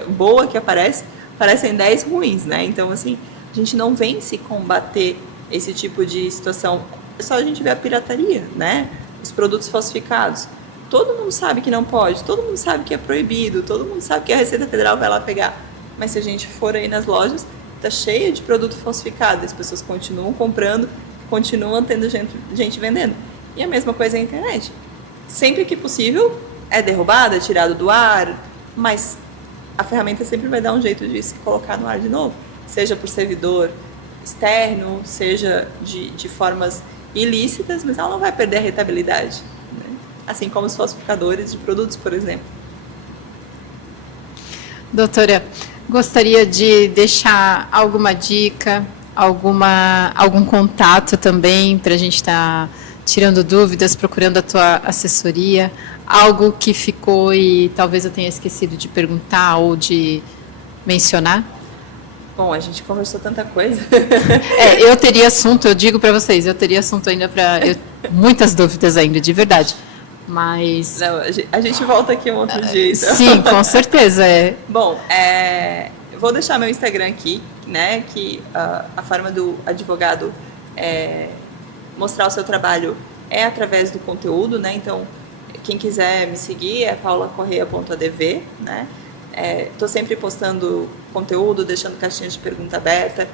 boa que aparecem 10 ruins, né? Então, assim, a gente não vem se combater esse tipo de situação. É só a gente ver a pirataria, né? Os produtos falsificados. Todo mundo sabe que não pode, todo mundo sabe que é proibido, todo mundo sabe que a Receita Federal vai lá pegar. Mas se a gente for aí nas lojas, tá cheia de produto falsificado, as pessoas continuam comprando, continuam tendo gente vendendo. E a mesma coisa é a internet. Sempre que possível, é derrubada, é tirado do ar, mas a ferramenta sempre vai dar um jeito de se colocar no ar de novo, seja por servidor externo, seja de formas ilícitas, mas ela não vai perder a rentabilidade, né? Assim como os falsificadores de produtos, por exemplo. Doutora, gostaria de deixar alguma dica, algum contato também para a gente estar tirando dúvidas, procurando a tua assessoria, algo que ficou e talvez eu tenha esquecido de perguntar ou de mencionar? Bom, a gente conversou tanta coisa. Eu teria assunto, eu digo para vocês, eu teria assunto ainda muitas dúvidas ainda, de verdade. Mas... Não, a gente volta aqui um outro dia, então. Sim, com certeza. Bom, eu vou deixar meu Instagram aqui, né? Que a forma do advogado mostrar o seu trabalho é através do conteúdo, né? Então, quem quiser me seguir é paulacorreia.adv, né? Estou sempre postando conteúdo, deixando caixinhas de pergunta aberta.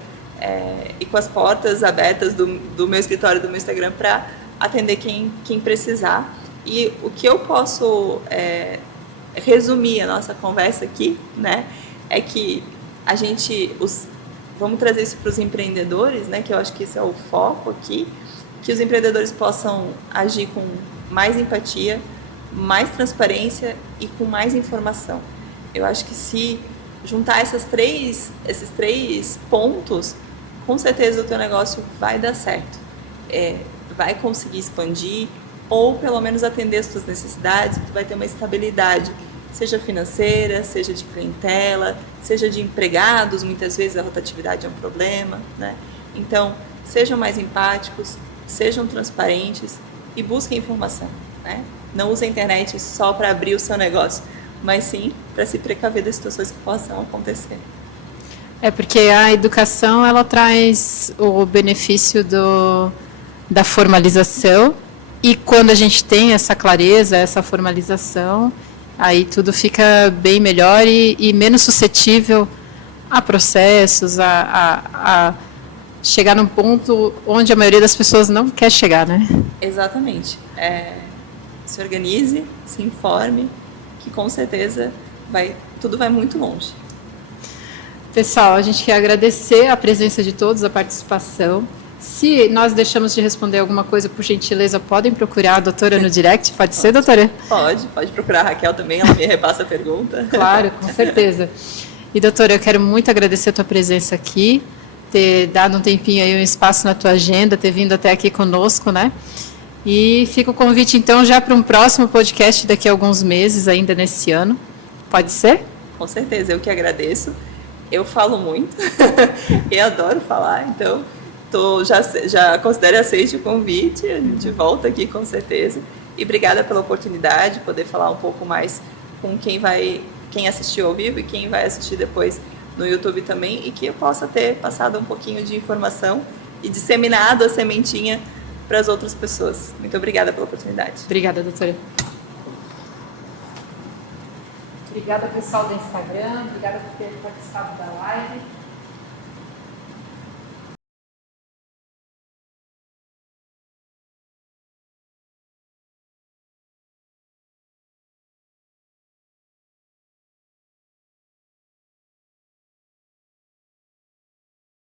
e com as portas abertas do meu escritório, do meu Instagram, para atender quem precisar. E o que eu posso resumir a nossa conversa aqui, né, é que a gente, vamos trazer isso para os empreendedores, né, que eu acho que esse é o foco aqui, que os empreendedores possam agir com mais empatia, mais transparência e com mais informação. Eu acho que se juntar esses três pontos, com certeza o teu negócio vai dar certo. Vai conseguir expandir ou pelo menos atender as tuas necessidades, tu vai ter uma estabilidade, seja financeira, seja de clientela, seja de empregados, muitas vezes a rotatividade é um problema, né? Então, sejam mais empáticos, sejam transparentes e busquem informação, né? Não use a internet só para abrir o seu negócio, mas sim para se precaver das situações que possam acontecer. Porque a educação, ela traz o benefício da formalização, e quando a gente tem essa clareza, essa formalização, aí tudo fica bem melhor e menos suscetível a processos, a chegar num ponto onde a maioria das pessoas não quer chegar, né? Exatamente. Se organize, se informe, que com certeza tudo vai muito longe. Pessoal, a gente quer agradecer a presença de todos, a participação. Se nós deixamos de responder alguma coisa, por gentileza, podem procurar a doutora no direct. Pode ser, doutora? Pode procurar a Raquel também, ela me repassa a pergunta. Claro, com certeza. E, doutora, eu quero muito agradecer a tua presença aqui, ter dado um tempinho aí, um espaço na tua agenda, ter vindo até aqui conosco, né? E fica o convite, então, já para um próximo podcast daqui a alguns meses, ainda nesse ano. Pode ser? Com certeza, eu que agradeço. Eu falo muito, eu adoro falar, então já considero aceite o convite, a gente volta aqui com certeza. E obrigada pela oportunidade de poder falar um pouco mais com quem assistiu ao vivo e quem vai assistir depois no YouTube também, e que eu possa ter passado um pouquinho de informação e disseminado a sementinha para as outras pessoas. Muito obrigada pela oportunidade. Obrigada, doutora. Obrigada, pessoal do Instagram. Obrigada por ter participado da live.